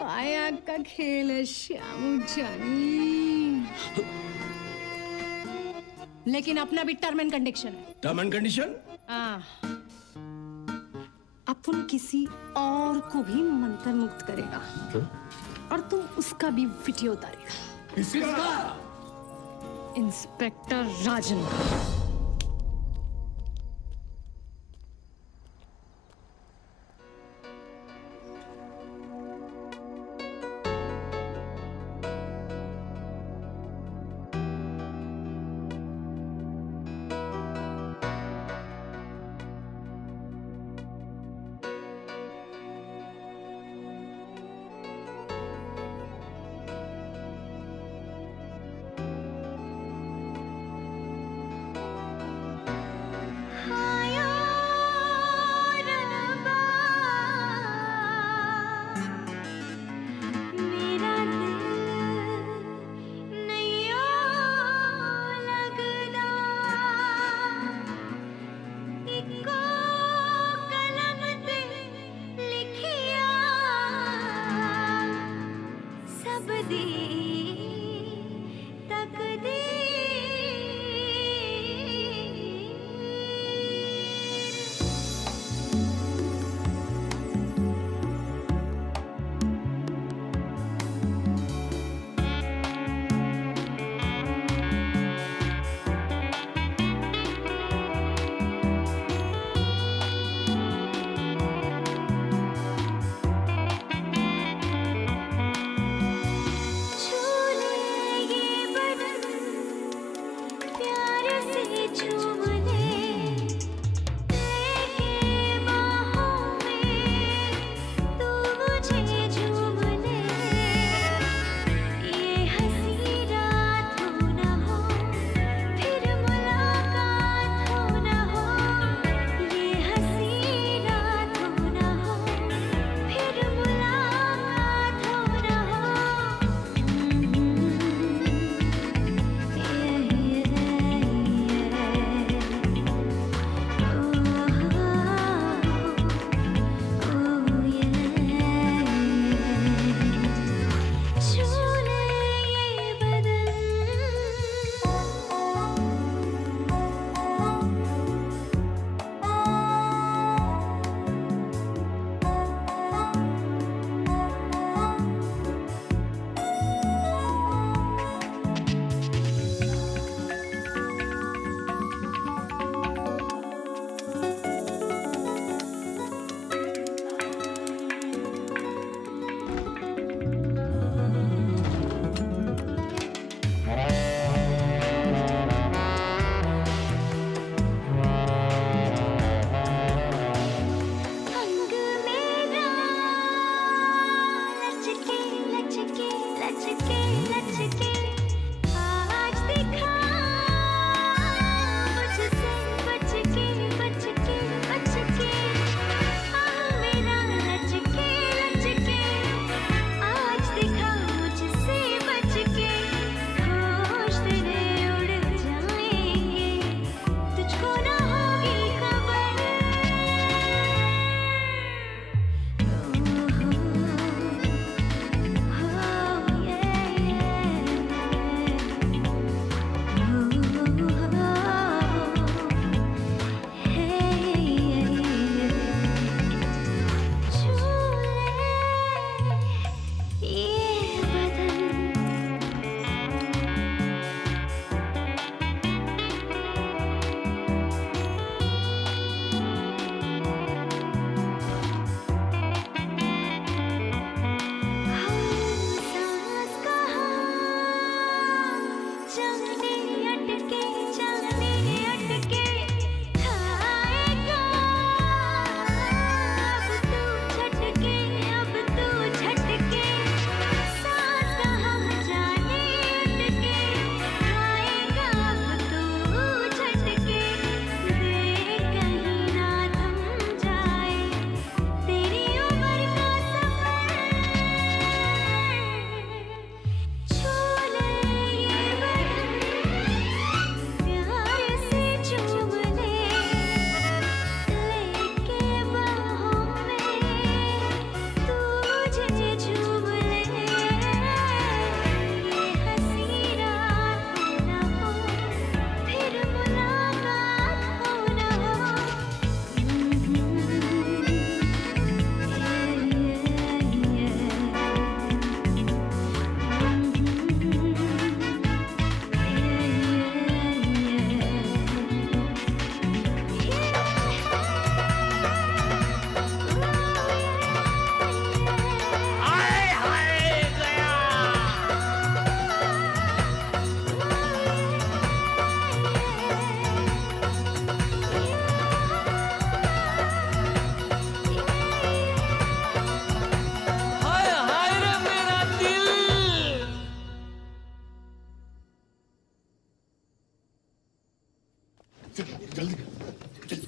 पाया का खेल है श्यामू जानी। लेकिन अपना भी टर्म एंड कंडीशन है। Term and condition? अपन किसी और को भी मंत्र मुक्त करेगा और तुम उसका भी वीडियो उतारेगा। किसका? इंस्पेक्टर राजन।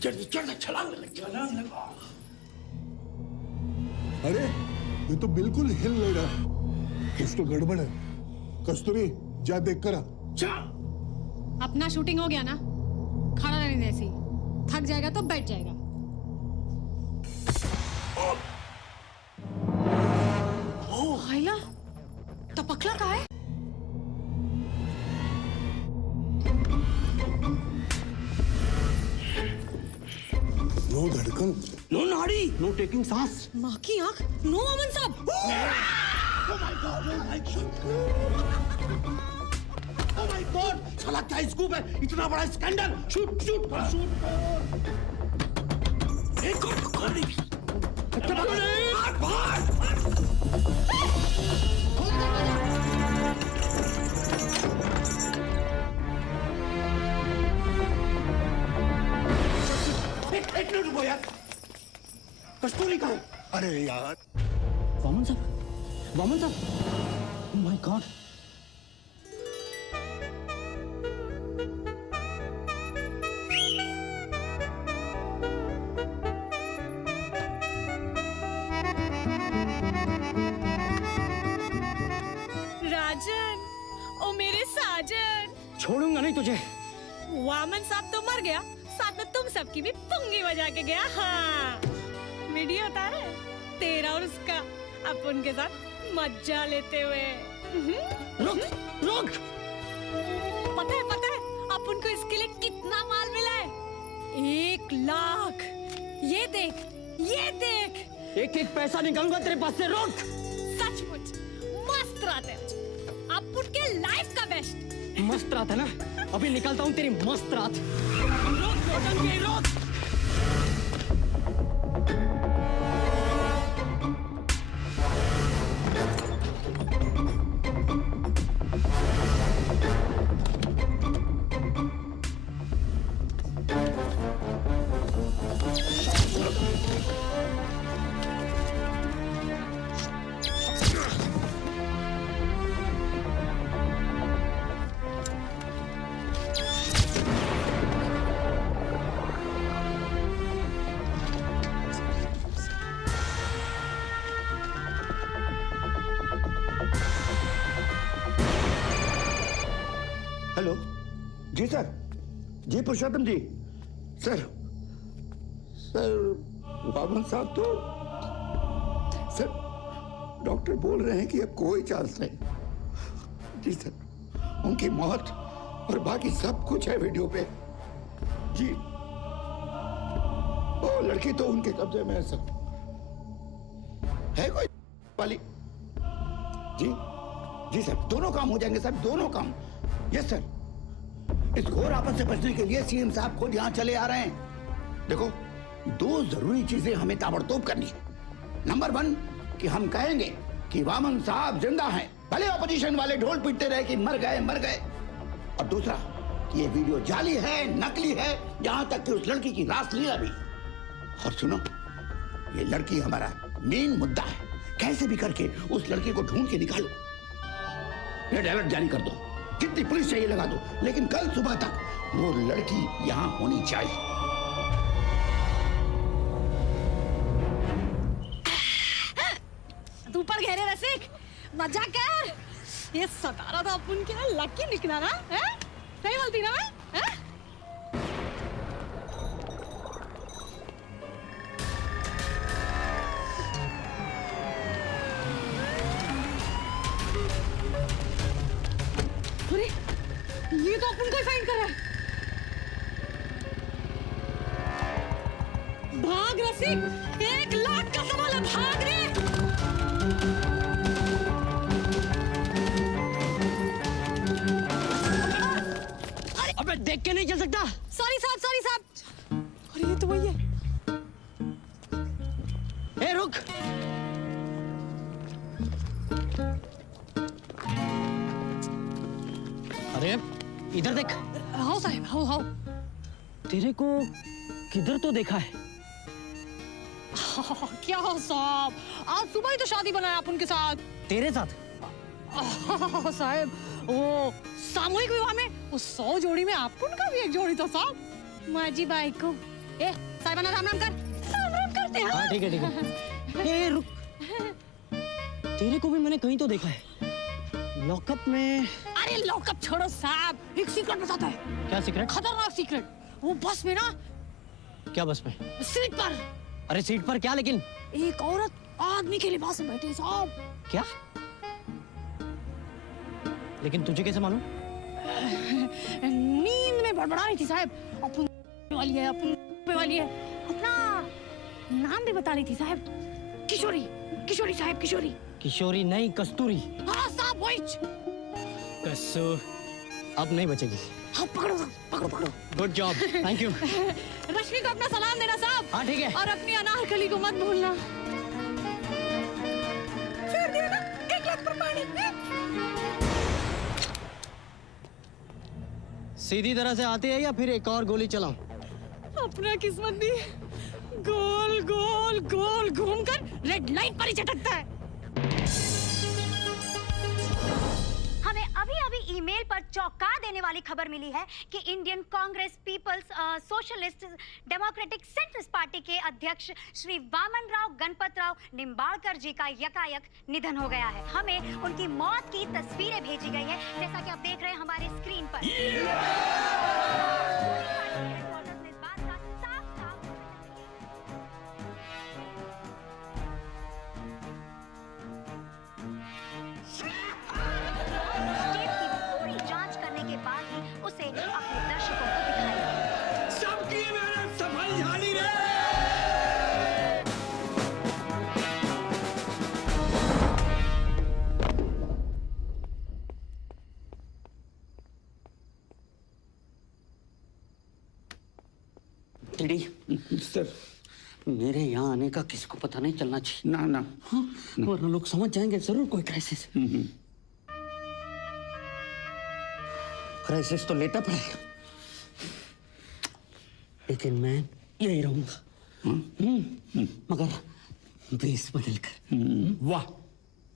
जल्दी जल्दी छलांग लगा। अरे ये तो बिल्कुल हिल नहीं रहा, कुछ तो गड़बड़ है। कस्तूरी जा देख कर आ। जा। अपना शूटिंग हो गया ना, खड़ा रहने दे ऐसे ही। थक जाएगा तो बैठ जाएगा। हाइला, टपकला कहाँ है? नो धड़कन, नो नाड़ी, नो टेकिंग सांस। माँ की आँख, नो अमन साहब। Oh my God! साला क्या स्कूप है? इतना बड़ा स्कैंडल! Shoot shoot shoot! एक और खोल दी। एक मिनट रुको यार। कस्तूरी कहाँ है? अरे यार, वामन साहब, वामन साहब। Oh my God! राजन, ओ मेरे साजन। छोड़ूंगा नहीं तुझे। वामन साहब तो मर गया, साथ में तुम सबकी भी पुंगी बजा के गया। हाँ, वीडियो उतारे तेरा और उसका अपन के साथ मजा लेते हुए। रुक रुक। पता है अपन को इसके लिए कितना माल मिला है? 1 लाख। ये देख। एक एक पैसा निकालूंगा तेरे पास से। रुक। सचमुच मस्त रात है अपन के लाइफ का बेस्ट। मस्त रात है ना? अभी निकालता हूँ तेरी मस्त रात। रोक। हेलो जी सर, जी पुरुषोत्तम जी। सर वामन साहब तो सर डॉक्टर बोल रहे हैं कि अब कोई चांस नहीं। जी सर, उनकी मौत और बाकी सब कुछ है वीडियो पे। जी वो लड़की तो उनके कब्जे में है सर। है कोई वाली? जी सर, दोनों काम हो जाएंगे सर, दोनों काम। Yes sir. इस घोर आपस से बचने के लिए सीएम साहब खुद यहाँ चले आ रहे हैं। देखो, 2 जरूरी चीजें हमें ताबड़तोब करनी है। नंबर 1 कि हम कहेंगे कि वामन साहब जिंदा हैं, भले ऑपोजिशन वाले ढोल पीटते रहे कि मर गए। और दूसरा कि ये वीडियो जाली है, नकली है, यहां तक कि उस लड़की की रासलीला भी। और सुनो, ये लड़की हमारा मेन मुद्दा है। कैसे भी करके उस लड़की को ढूंढ के निकालो। रेड अलर्ट जारी कर दो, जितनी पुलिस चाहिए लगा दो, लेकिन कल सुबह तक वो लड़की यहां होनी चाहिए। तू पर घेरे रसिक, मजा कर। ये सतारा था अपन के लकी निकला ना, हैं? सही बोलती ना मैं? हैं? अरे ये तो अपन को ही फाइंड कर रहा है। भाग रसिक, 1 लाख का सवाल है, भाग रे। अबे देख के नहीं चल सकता। सॉरी साहब। अरे ये तो वही है। ए रुक। अरे इधर देख। हाँ साहब, हाँ। तेरे को किधर तो देखा है। क्या साहब, आज सुबह ही तो शादी बनाया अपन के साथ। तेरे साथ? साहब, वो सामूहिक विवाह में वो 100 जोड़ी में अपन का भी एक जोड़ी था साहब। माझी बाई को ए साहिबाना राम राम करते हैं। हाँ ठीक है ठीक है। ए रुक, तेरे को भी मैंने कहीं तो देखा है लॉकअप में। अरे लॉकअप छोड़ो साहब, एक सीक्रेट बताता है। क्या सीक्रेट? खतरनाक सीक्रेट। वो बस में ना, क्या बस में? सीट पर। अरे सीट पर क्या? लेकिन एक औरत आदमी के लिबास में बैठी है साहब। क्या? लेकिन तुझे कैसे मालूम? नींद में बड़बड़ा रही थी साहब। अपन वाली है, अपन वाली है। अपना नाम भी बता रही थी साहब। किशोरी, किशोरी साहब, किशोरी। किशोरी नहीं, कस्तूरी। हाँ साहब वही। कस्तू अब नहीं बचेगी। हाँ पकड़ो पकड़ो पकड़ो। Good job, thank you. Rashmi को अपना सलाम देना साहब। हाँ ठीक है। और अपनी अनारकली को मत भूलना। फिर देना 1 लाख पर पानी। सीधी तरह से आती है या फिर एक और गोली चलाऊं? अपना किस्मत भी गोल गोल गोल घूमकर रेड लाइट पर ही चटकता है। हमें अभी अभी ईमेल पर चौंका देने वाली खबर मिली है कि Indian Congress people's socialist democratic centrist party के अध्यक्ष श्री वामन राव गणपत राव निम्बाड़कर जी का यकायक निधन हो गया है। हमें उनकी मौत की तस्वीरें भेजी गई है, जैसा कि आप देख रहे हैं हमारे स्क्रीन पर। सबकी मेहनत सफल झाली रे। टीडी सर, मेरे यहाँ आने का किसी को पता नहीं चलना चाहिए। ना ना, वरना लोग समझ जाएंगे जरूर कोई क्राइसिस। क्राइसिस तो लेटा पड़ेगा, लेकिन मैं यही रहूंगा। मगर बेस बदल कर। वाह,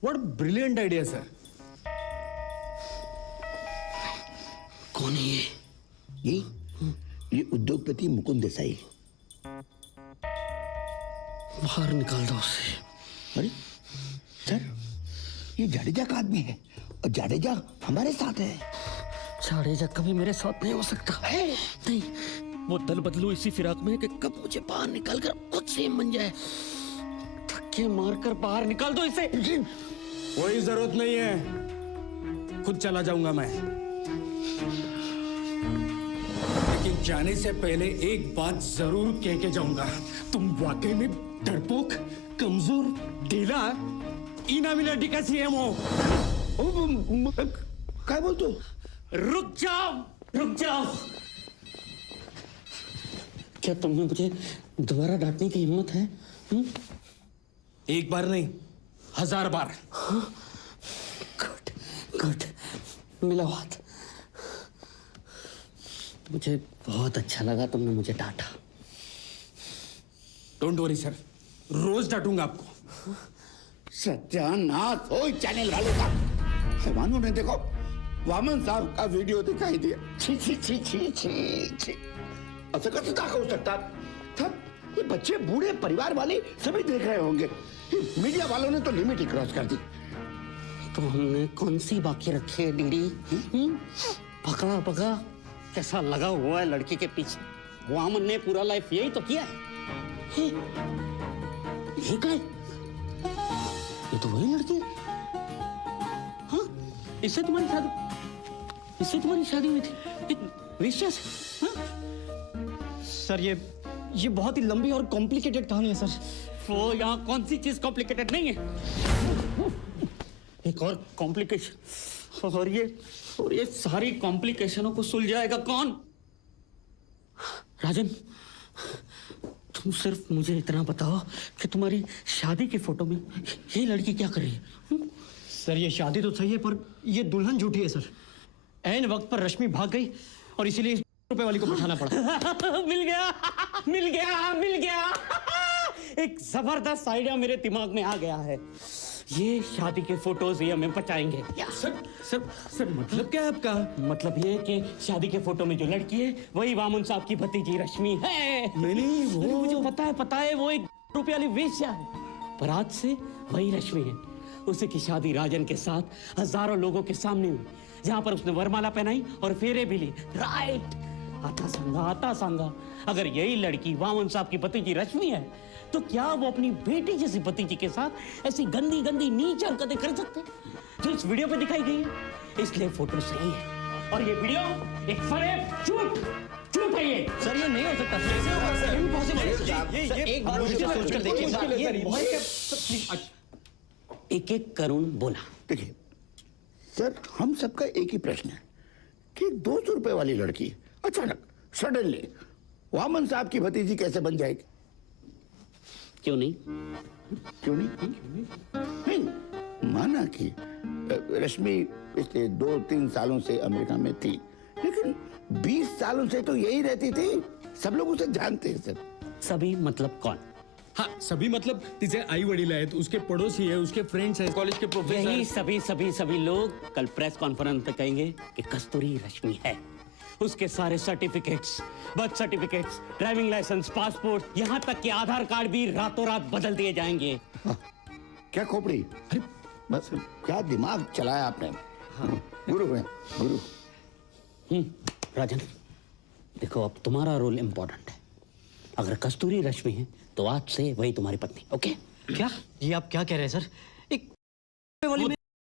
व्हाट ब्रिलियंट आइडिया सर। कौन है ये? ये उद्योगपति मुकुंद देसाई। बाहर निकाल दो उसे। अरे सर, ये जाडेजा का आदमी है और जाडेजा हमारे साथ है। जाडेजा कभी मेरे साथ नहीं हो सकता है। नहीं, वो दल बदलू इसी फिराक में कि कब मुझे बाहर निकाल कर खुद सेम बन जाए। धक्के मारकर बाहर निकाल दो इसे। कोई जरूरत नहीं है, खुद चला जाऊंगा मैं। लेकिन जाने से पहले एक बात जरूर कह के जाऊंगा। तुम वाकई में डरपोक, कमजोर, ढीला, इनामिनेटी का सीएम हो। क्या बोलते हो? रुक जाओ, रुक जाओ। क्या तुमने मुझे दोबारा डांटने की हिम्मत है? एक बार नहीं, 1000 बार। गुड गुड, मिला हाथ। मुझे बहुत अच्छा लगा तुमने मुझे डांटा। डोंट वरी सर, रोज डांटूंगा आपको। सत्यानाश हो चैनल वालों का। हैवानों ने देखो, वामन साहब का वीडियो दिखाई दिया। छी छी छी छी छी छी। ऐसा कैसे हो सकता था? ये बच्चे, बूढ़े, परिवार वाले सभी देख रहे होंगे। मीडिया वालों ने तो लिमिट ही क्रॉस कर दी। तो हमने कौन सी बाकी रखी है डीडी? पका पका कैसा लगा हुआ है लड़की के पीछे। वामन ने पूरा लाइफ यही तो किया है। ये क्या है? ये तो वही लड़की है। हाँ, इससे तुम्हारी शादी हुई थी विश्वास? सर ये बहुत ही लंबी और कॉम्प्लिकेटेड कहानी है सर। वो यहाँ कौन सी चीज कॉम्प्लिकेटेड नहीं है? एक और कॉम्प्लिकेशन, और ये सारी कॉम्प्लिकेशनों को सुलझाएगा कौन? राजन, तुम सिर्फ मुझे इतना बताओ कि तुम्हारी शादी की फोटो में ये लड़की क्या कर रही है? सर ये शादी तो सही है, पर ये दुल्हन झूठी है सर। ऐन वक्त पर रश्मि भाग गई और इसीलिए इस रुपए वाली को बैठाना पड़ा। मिल गया। एक जबरदस्त आइडिया मेरे दिमाग में आ गया है। ये शादी के फोटोज ही हमें बचाएंगे। सर मतलब क्या है आपका? मतलब ये कि शादी के फोटो में जो लड़की है वही वामन साहब की भतीजी रश्मि है। नहीं अरे मुझे पता है वो एक रुपये वाली वेश्या है, पर आज से वही रश्मि है। उसी की शादी राजन के साथ हजारों लोगों के सामने हुई, जहां पर उसने वरमाला पहनाई और फेरे भी लिए। राइट, आता सांगा अगर यही लड़की वामन साहब की भतीजी रश्मि है तो क्या वो अपनी बेटी जैसी भतीजी के साथ ऐसी गंदी गंदी नीच हरकतें कर सकते जो इस वीडियो पे दिखाई गई है? इसलिए फोटो सही है और ये वीडियो एक फरेब झूठ है ये। सर ये नहीं हो सकता। कैसे होगा सर? इम्पॉसिबल है। ये एक बार मुझे सोचकर देखिए। एक करुण बोला। देखिए सर, हम सबका एक ही प्रश्न है कि 200 रुपए वाली लड़की अचानक सडनली वामन साहब की भतीजी कैसे बन जाएगी? क्यों नहीं? नहीं, माना कि रश्मि पिछले 2-3 सालों से अमेरिका में थी, लेकिन 20 सालों से तो यही रहती थी। सब लोग उसे जानते हैं सर। सभी मतलब कौन? हाँ, सभी मतलब तिचे आई वडील आहेत, उसके पड़ोसी है, उसके फ्रेंड्स हैं, कॉलेज के प्रोफेसर। यही सभी लोग कल प्रेस कॉन्फ्रेंस में कहेंगे कि कस्तूरी रश्मि है। उसके सारे certificates, birth certificates, driving licence, passport, यहाँ तक कि आधार कार्ड भी रातों रात बदल दिए जाएंगे। क्या खोपड़ी? अरे बस क्या दिमाग चलाया आपने। हाँ। गुरु है गुरु। राजन देखो, अब तुम्हारा रोल इम्पोर्टेंट है। अगर कस्तूरी रश्मि है तो आज से वही तुम्हारी पत्नी। ओके? क्या ये आप क्या कह रहे हैं सर? एक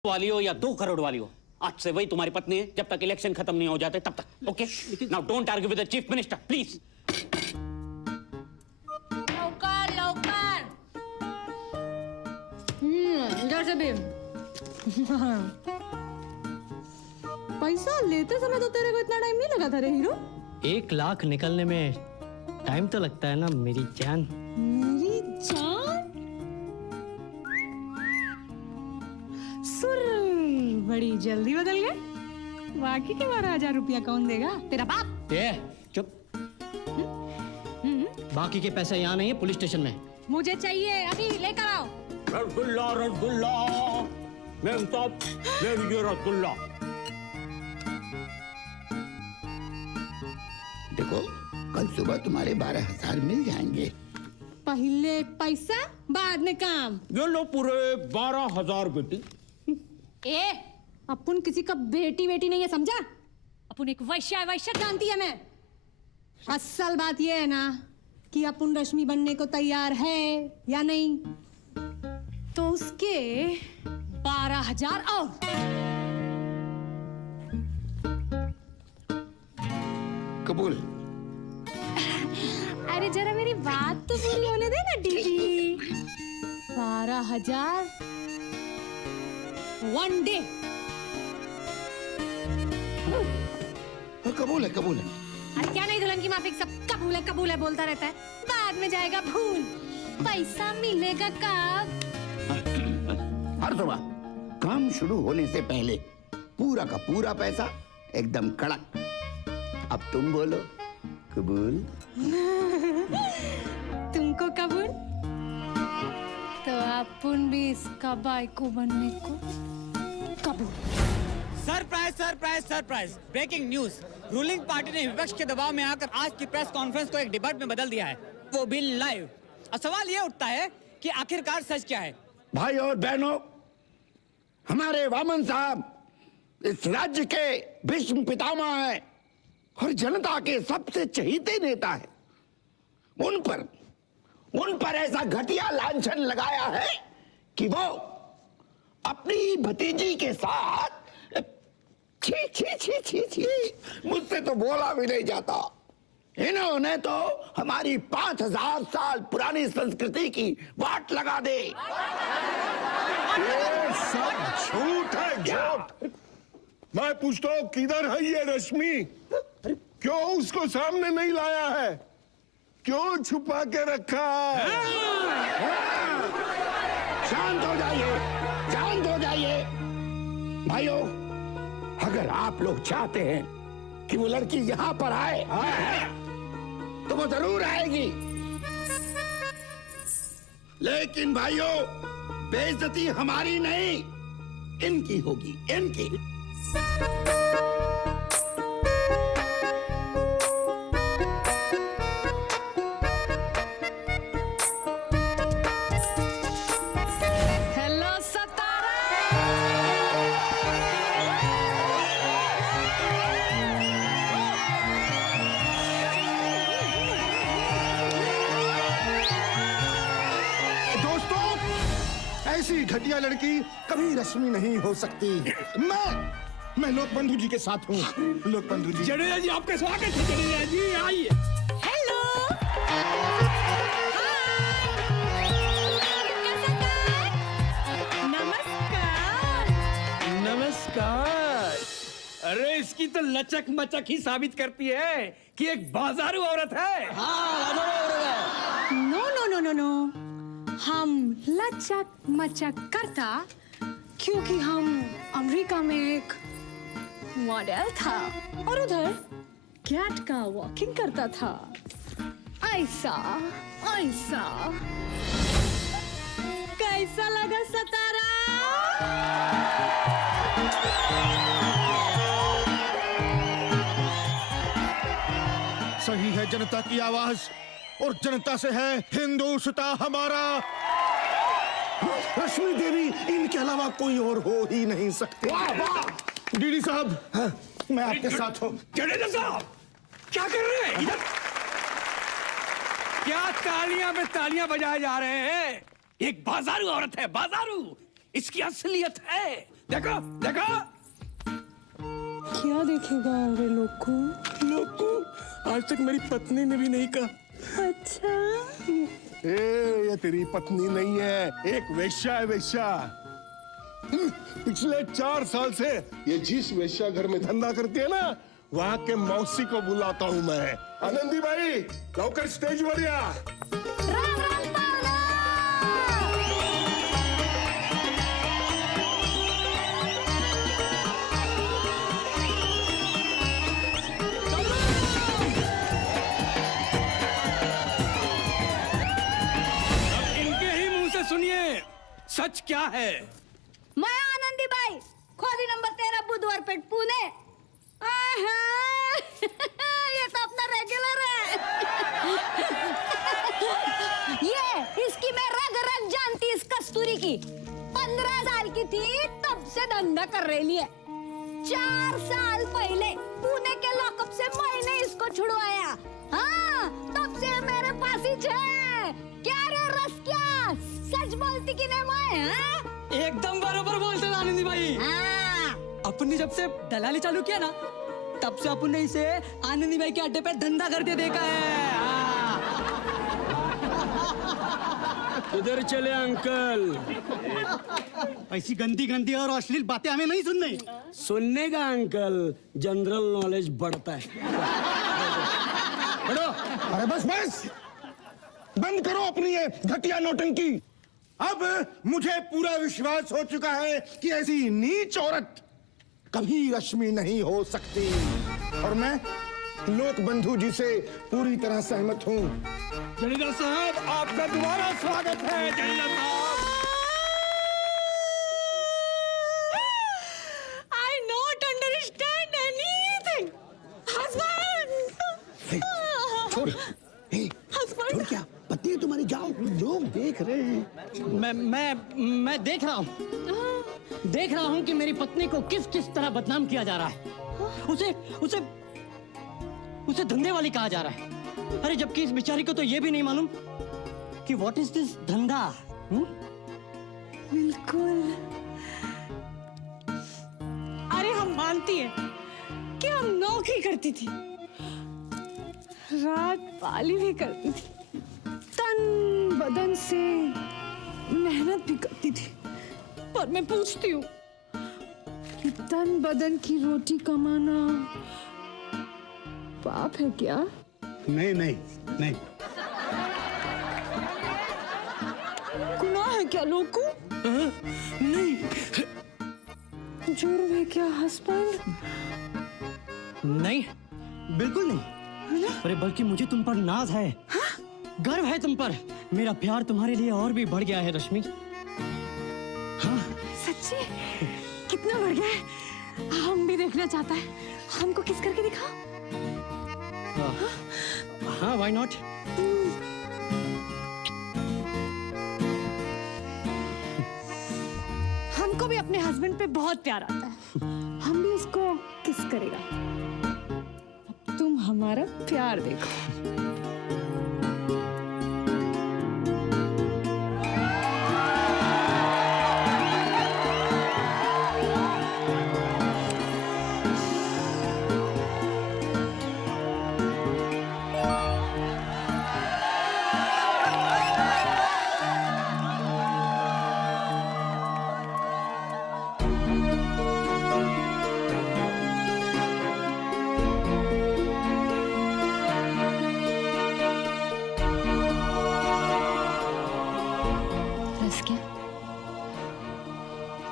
वाली हो या 2 करोड़ वाली हो, आज से वही तुम्हारी पत्नी है जब तक इलेक्शन खत्म नहीं हो जाते तब तक। Okay? Now don't argue with the chief minister please. लवकर इधर से भी। पैसा लेते समय तो तेरे को इतना टाइम नहीं लगा था रे हीरो। 1 लाख निकलने में टाइम तो लगता है ना मेरी जान। मेरी जान? सुर बड़ी जल्दी बदल गए। बाकी के 12,000 रुपया कौन देगा? तेरा बाप। चुप। बाकी के पैसे यहाँ नहीं है, पुलिस स्टेशन में। मुझे चाहिए, अभी लेकर आओ। रसगुल्ला रसगुल्ला, मैम साहब ले लीजिए रसगुल्ला। देखो कल सुबह तुम्हारे 12,000 मिल जाएंगे। पहले पैसा बाद में काम। ये लो पूरे 12,000 बेटी। अपन किसी का बेटी नहीं है, समझा? अपन एक वैश्य जानती है मैं। असल बात ये है ना कि अपन रश्मि बनने को तैयार है या नहीं, तो उसके 12,000 और। कबूल। अरे जरा मेरी बात तो पूरी होने दे ना डीडी। 12,000 1 डे। कबूल है। अरे क्या नहीं दुल्हन की माफी, सब कबूल है बोलता रहता है, बाद में जाएगा भूल। पैसा मिलेगा कब? हर सुबह काम शुरू होने से पहले पूरा का पूरा पैसा एकदम कड़क। अब तुम बोलो कबूल? तुमको कबूल? तो अपन भी इसका बाइको बनने को कबूल। Surprise breaking news. Ruling party ने विपक्ष के दबाव में आकर आज की प्रेस कॉन्फ्रेंस को एक डिबेट में बदल दिया है, वो भी लाइव। और सवाल ये उठता है कि आखिरकार सच क्या है? भाई और बहनों, हमारे वामन साहब इस राज्य के भीष्म पितामह हैं और जनता के सबसे चहीते नेता हैं। उन पर ऐसा घटिया लांछन लगाया है कि वो अपनी भतीजी के साथ छी मुझसे तो बोला भी नहीं जाता। इन्होंने तो हमारी 5,000 साल पुरानी संस्कृति की वाट लगा दे। ये सब झूठ है, झूठ। मैं पूछता हूँ किधर है ये रश्मि? क्यों उसको सामने नहीं लाया है? क्यों छुपा के रखा है? शांत हो जाइए भाइयों। अगर आप लोग चाहते हैं कि वो लड़की यहाँ पर आए तो वो जरूर आएगी, लेकिन भाइयों बेइज्जती हमारी नहीं, इनकी होगी, इनकी। हेलो सतारा। दोस्तों, ऐसी घटिया लड़की कभी रश्मि नहीं हो सकती। मैं लोक बंधु जी के साथ हूँ। लोक बंधु जी, जडेजा जी आपका स्वागत है। जडेजा जी आइए। हेलो। नमस्कार। नमस्कार। अरे इसकी तो लचक मचक ही साबित करती है कि एक बाजारू औरत है। No no no no no, हम लचक मचक करता क्योंकि हम अमेरिका में एक मॉडल था और उधर कैट का वॉकिंग करता था। ऐसा ऐसा कैसा लगा सतारा? सही है जनता की आवाज, और जनता से है हिंदुस्ता हमारा। रश्मि देवी इनके अलावा कोई और हो ही नहीं सकते। डीडी साहब, मैं आपके साथ हूँ। जडेजा साहब क्या कर रहे हैं इधर? क्या तालियां पे तालियां बजाए जा रहे हैं? एक बाजारू औरत है, बाजारू। इसकी असलियत है। देखो देखो। क्या देखेगा वे लोग को? आज तक मेरी पत्नी ने भी नहीं कहा। अच्छा, ये तेरी पत्नी नहीं है, एक वेश्या है, वेश्या। पिछले 4 साल से ये जिस वेश्या घर में धंधा करती है ना, वहाँ के मौसी को बुलाता हूँ मैं। आनंदी भाई, लवकर स्टेज वर या। सुनिए, सच क्या है? मैं आनंदी बाई, खोली नंबर 13, बुधवार पेट, पुणे। ये तो अपना रेगुलर है। ये इसकी मैं रग रग जानती, इस कस्तूरी की। 15 साल की थी तब से धंधा कर रही है। 4 साल पहले पुणे के लॉकअप से मैंने इसको छुड़वाया। हाँ, तब से मेरे पास ही है। क्या रे रस, क्या सच बोलती कि नहीं मैं? हाँ? एकदम बरोबर बोलते हैं आनंदी भाई। हाँ। अपन ने जब से दलाली चालू किया ना, तब से अपन ने इसे आनंदी भाई के अड्डे पे धंधा करते देखा है। उधर चले अंकल। ऐसी गंदी गंदी और अश्लील बातें हमें नहीं सुननी। सुनने का अंकल, जनरल नॉलेज बढ़ता है। बढ़ो। अरे बस बस, बंद करो अपनी ये घटिया नौटंकी। अब मुझे पूरा विश्वास हो चुका है कि ऐसी नीच औरत कभी रश्मि नहीं हो सकती, और मैं लोक बंधु जी से पूरी तरह सहमत हूँ। जडेजा साहब आपका दोबारा स्वागत है। जडेजा साहब, I not understand anything. Husband. छोड़, छोड़ क्या? पत्नी है तुम्हारी, जाओ, लोग देख रहे हैं। मैं देख रहा हूँ कि मेरी पत्नी को किस किस तरह बदनाम किया जा रहा है। उसे धंधे वाली कहा जा रहा है। अरे जबकि इस बेचारी को तो ये भी नहीं मालूम कि व्हाट इज दिस धंधा। बिल्कुल। अरे हम मानती है कि हम नौकरी करती थी, रात पाली भी करती थी, तन बदन से मेहनत भी करती थी। पर मैं पूछती हूँ कि तन बदन की रोटी कमाना पाप है क्या? नहीं नहीं नहीं। गुनाह है क्या लोगों? नहीं, जुर्म है क्या हस्बैंड? नहीं, बिल्कुल नहीं। अरे बल्कि मुझे तुम पर नाज है। गर्व है तुम पर। मेरा प्यार तुम्हारे लिए और भी बढ़ गया है रश्मि। सच्ची कितना बढ़ गया है, हम भी देखना चाहता है, हमको किस करके दिखा। हाँ व्हाई नॉट। हमको भी अपने हस्बैंड पे बहुत प्यार आता है, हम भी उसको किस करेगा। अब तुम हमारा प्यार देखो।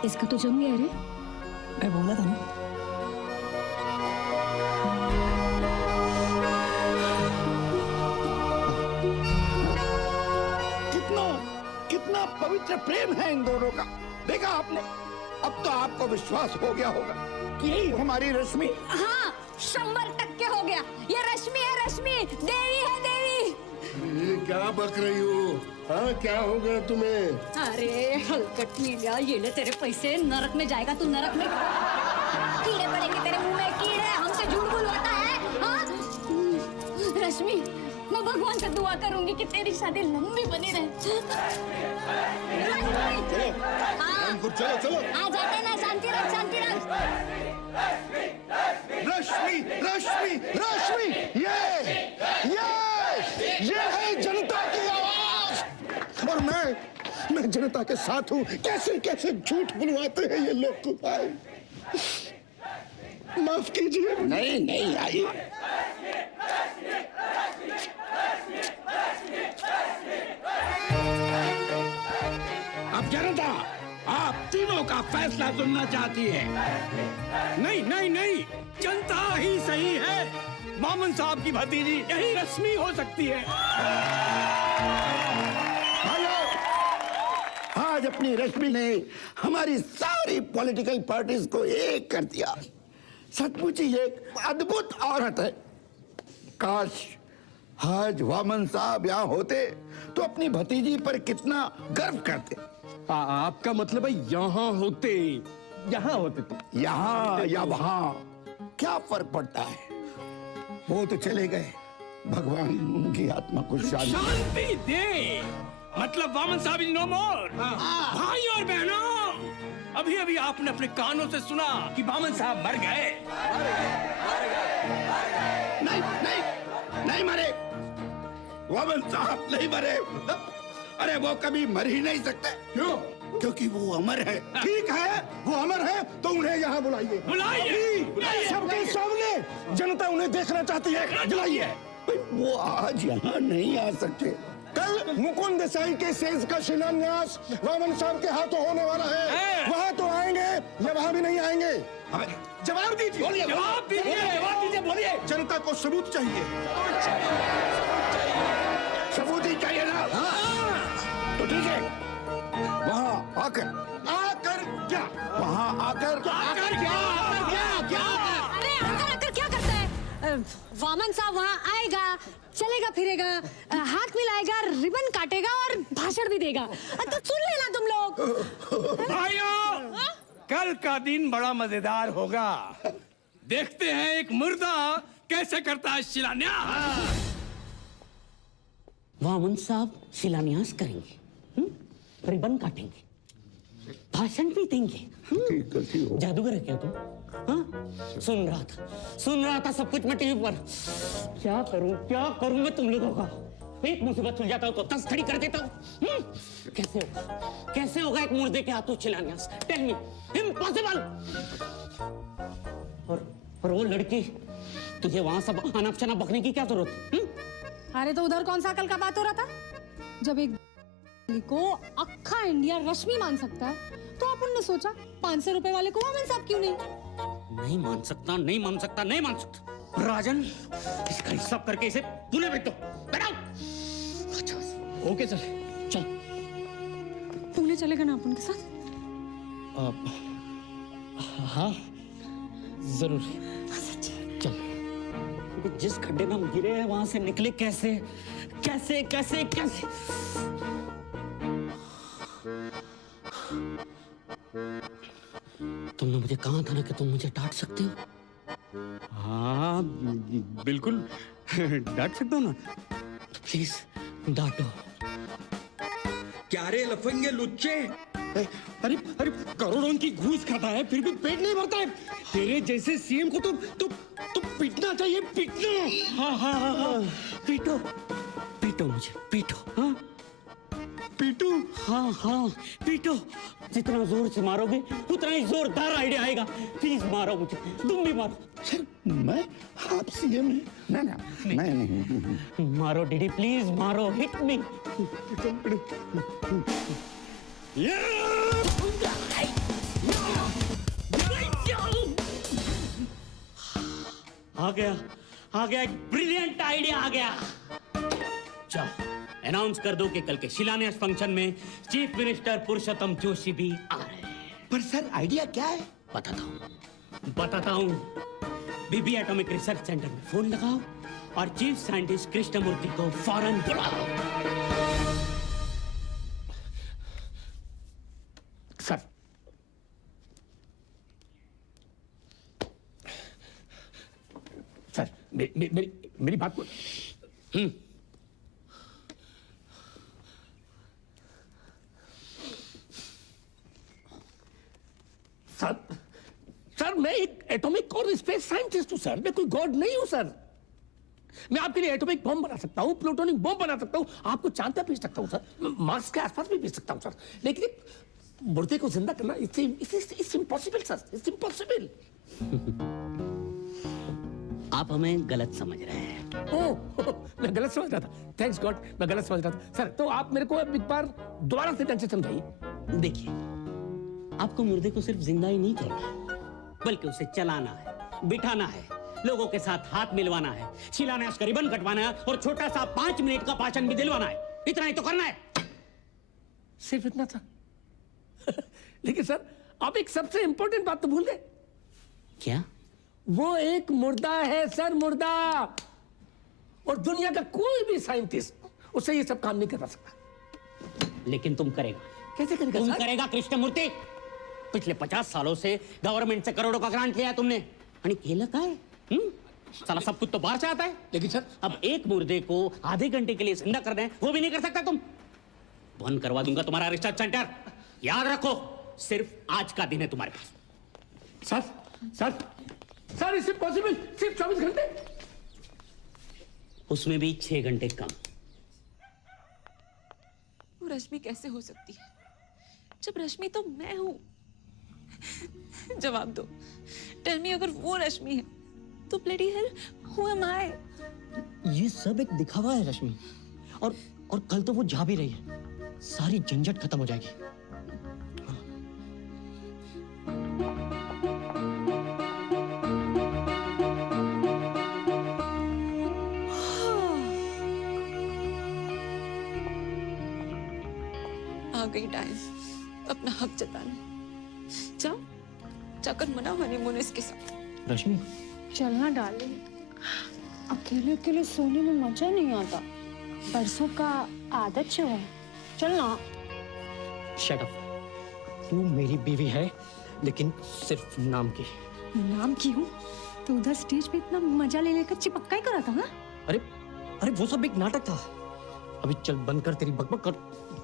इसका तो जम गया रे। मैं बोला था ना। कितना कितना पवित्र प्रेम है इन दोनों का, देखा आपने। अब तो आपको विश्वास हो गया होगा कि यही हमारी रश्मि। हाँ 100% हो गया, ये रश्मि है, रश्मि देवी है, देवी। ये क्या बक रही हो? हाँ क्या हो गया तुम्हें? अरे हलकट मिलिया, ये ले तेरे पैसे, नरक में जाएगा तू, नरक में। कीड़े पड़ेंगे तेरे मुंह में, कीड़े। हमसे झूठ बुलवाता है। हाँ रश्मि, मैं भगवान से दुआ करूंगी कि तेरी शादी लंबी बनी रहे। चलो चलो आ जाते ना, शांति रख, शांति रख। रश्मि रश्मि रश्मि, ये है जनता की आवाज, और मैं जनता के साथ हूँ। कैसे कैसे झूठ बुलवाते हैं ये लोग को भाई, माफ कीजिए। नहीं नहीं आइए। अब जनता आप तीनों का फैसला सुनना चाहती है। नहीं नहीं नहीं, जनता ही सही है। मामन साहब की भतीजी यही रश्मि हो सकती है। भाइयों, आज अपनी रश्मि ने हमारी सारी पॉलिटिकल पार्टीज को एक कर दिया। सचमुच ही एक अद्भुत औरत है। काश आज वामन साहब यहाँ होते तो अपनी भतीजी पर कितना गर्व करते। आपका मतलब है यहाँ होते, यहाँ होते तो यहाँ या वहाँ क्या फर्क पड़ता है, वो तो चले गए। भगवान उनकी आत्मा को शांति दे। मतलब वामन साहब इज नो मोर। भाई और बहनों, अभी अभी आपने अपने कानों से सुना कि वामन साहब मर गए। नहीं नहीं नहीं मरे, वामन साहब नहीं मरे। अरे वो कभी मर ही नहीं सकते। क्यों? क्योंकि वो अमर है। ठीक है, वो अमर है तो उन्हें यहाँ बुलाइए। बुलाइए सबके सामने जनता उन्हें देखना चाहती है, बुलाइए। वो आज यहाँ नहीं आ सकते। कल मुकुंद देसाई के सेज का शिलान्यास वामन साहब के हाथों होने वाला है। वहाँ तो आएंगे या वहाँ भी नहीं आएंगे? जवाब दीजिए। जवाब दीजिए, बोलिए। जनता को सबूत चाहिए। सबूत ही चाहिए ना? तो ठीक है, वहाँ आकर क्या? वहाँ आकर क्या? अरे आकर क्या करता है? वामन साहब वहाँ आएगा, चलेगा फिरेगा, हाथ मिलाएगा, रिबन काटेगा और भाषण भी देगा। तो सुन लेना तुम लोग। भाइयों, कल का दिन बड़ा मजेदार होगा। देखते हैं एक मुर्दा कैसे करता है शिलान्यास। वामन साहब शिलान्यास करेंगे, रिबन काटेंगे, भाषण भी देंगे। जादूगर है क्या तुम? हाँ? सुन रहा था सब कुछ मैं टीवी पर। क्या करूं मैं तुम लोगों का? एक मुसीबत सुल जाता हो तो 10 खड़ी कर देता हूं। कैसे होगा एक मुर्दे के हाथों शिलान्यास? Tell me, impossible. और वो लड़की, तुझे वहां सब अनाप शनाप बकने की क्या जरूरत है? अरे तो उधर कौन सा अकल का बात हो रहा था? जब एक को अक्खा इंडिया रश्मि मान सकता है तो अपन ने सोचा 500 रुपए वाले को वामन साहब क्यों नहीं? नहीं मान सकता। राजन, इसका हिसाब करके इसे पुणे भेज दो। ओके सर, चल। पुणे चलेगा ना अपन के साथ? हाँ जरूर चल। जिस खड्डे में हम गिरे हैं वहां से निकले कैसे कैसे कैसे कैसे? तुमने मुझे कहा था ना कि तुम मुझे डांट सकते हो। हाँ बिल्कुल डांट सकता हूँ ना। प्लीज डांटो। क्या रे लफंगे लुच्चे, अरे अरे करोड़ों की घूस खाता है फिर भी पेट नहीं भरता है। तेरे जैसे सीएम को तो पीटना चाहिए, पीटना। हाँ हाँ हाँ हाँ पीटो पीटो मुझे पीटो। हाँ पीटू? हाँ हाँ पीटो। जितना जोर से मारोगे उतना ही जोरदार आइडिया आएगा। प्लीज मारो मुझे, तुम भी मारो। सर मैं आप सीएम ना ना मैं नहीं। मारो डीडी प्लीज मारो, हिट मी। आ गया एक ब्रिलियंट आइडिया आ गया। जाओ अनाउंस कर दो कि कल के शिलान्यास फंक्शन में चीफ मिनिस्टर पुरुषोत्तम जोशी भी आ रहे हैं। पर सर आइडिया क्या है? बताता हूँ। बीबी एटॉमिक रिसर्च सेंटर में फोन लगाओ और चीफ साइंटिस्ट कृष्णमूर्ति को फौरन बुलाओ। सर सर मेरी बात को सर मैं एक एटॉमिक और स्पेस साइंटिस्ट हूं सर, मैं कोई गॉड नहीं हूं सर। मैं आपके लिए एटॉमिक बॉम्ब बना सकता हूं, प्लूटोनिक बॉम्ब बना सकता हूं, आपको चांद पे भेज सकता हूं सर, मार्स के आसपास भी भेज सकता हूं सर, लेकिन एक मुर्दे को जिंदा करना it's impossible sir, it's impossible. आप हमें गलत समझ रहे हैं। ओह मैं गलत समझ रहा था, थैंक्स गॉड मैं गलत समझ रहा था सर। तो आप मेरे को अब एक बार दोबारा से ढंग से समझाइए। देखिए आपको मुर्दे को सिर्फ जिंदा ही नहीं करना है, बल्कि उसे चलाना है, बिठाना है, लोगों के साथ हाथ मिलवाना है, शिलान्यास का रिबन कटवाना है और छोटा सा 5 मिनट का भाषण भी दिलवाना है। इतना ही तो करना है। सिर्फ इतना था? लेकिन सर आप एक सबसे इंपॉर्टेंट बात तो भूल गए। क्या? वो एक मुर्दा है सर, मुर्दा। और दुनिया का कोई भी साइंटिस्ट उससे ये सब काम नहीं करवा सकता। लेकिन तुम करेगा। कैसे करेगा तुम सर? करेगा कृष्णमूर्ति। पिछले 50 सालों से गवर्नमेंट से करोड़ों का ग्रांट लिया तुमने, केला का है। साला सब कुछ तो बाहर से आता है। लेकिन सर अब एक मुर्दे को आधे घंटे के लिए जिंदा कर दें, वो भी नहीं कर सकता तुम। बंद करवा दूंगा तुम्हारा रिसर्च सेंटर। याद रखो सिर्फ आज का दिन है तुम्हारे पास। सर इससे पॉसिबल सिर्फ 24 घंटे, उसमें भी 6 घंटे कम। वो रश्मि कैसे हो सकती है जब रश्मि तो मैं हूं? जवाब दो। टेल मी, अगर वो रश्मि है तो ब्लडी हेल हु एम आई? ये सब एक दिखावा है रश्मि, और कल तो वो जा भी रही है, सारी झंझट खत्म हो जाएगी। आ गई टाइम अपना हक जताने। जाओ जाकर मनाओ हनीमून इसके साथ। रश्मि चलना डार्लिंग, अकेले अकेले सोने में मजा नहीं आता, परसों का आदत जो है। चलना। Shut up. तू मेरी बीवी है लेकिन सिर्फ नाम की। नाम की हूँ तो उधर स्टेज पे इतना मजा ले लेकर चिपक्का ही करा था ना। अरे वो सब एक नाटक था। अभी चल बंद कर तेरी बकबक कर,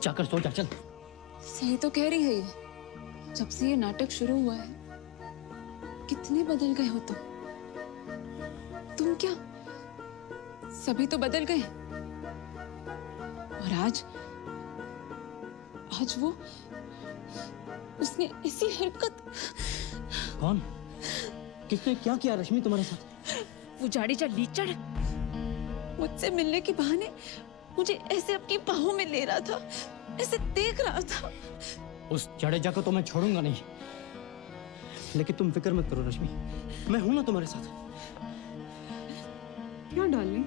जाकर सो जा। चल। सही तो कह रही है ये। जब से ये नाटक शुरू हुआ है कितने बदल गए हो तुम क्या सभी तो बदल गए। और आज वो उसने ऐसी हरकत। कौन? किसने क्या किया रश्मि तुम्हारे साथ? वो जाडेजा लीचड़ मुझसे मिलने के बहाने मुझे ऐसे अपनी बाहों में ले रहा था, ऐसे देख रहा था। उस जडेजा को तो मैं छोड़ूंगा नहीं, लेकिन तुम फिक्र मत करो रश्मि, मैं हूं ना तुम्हारे साथ। क्या डार्लिंग,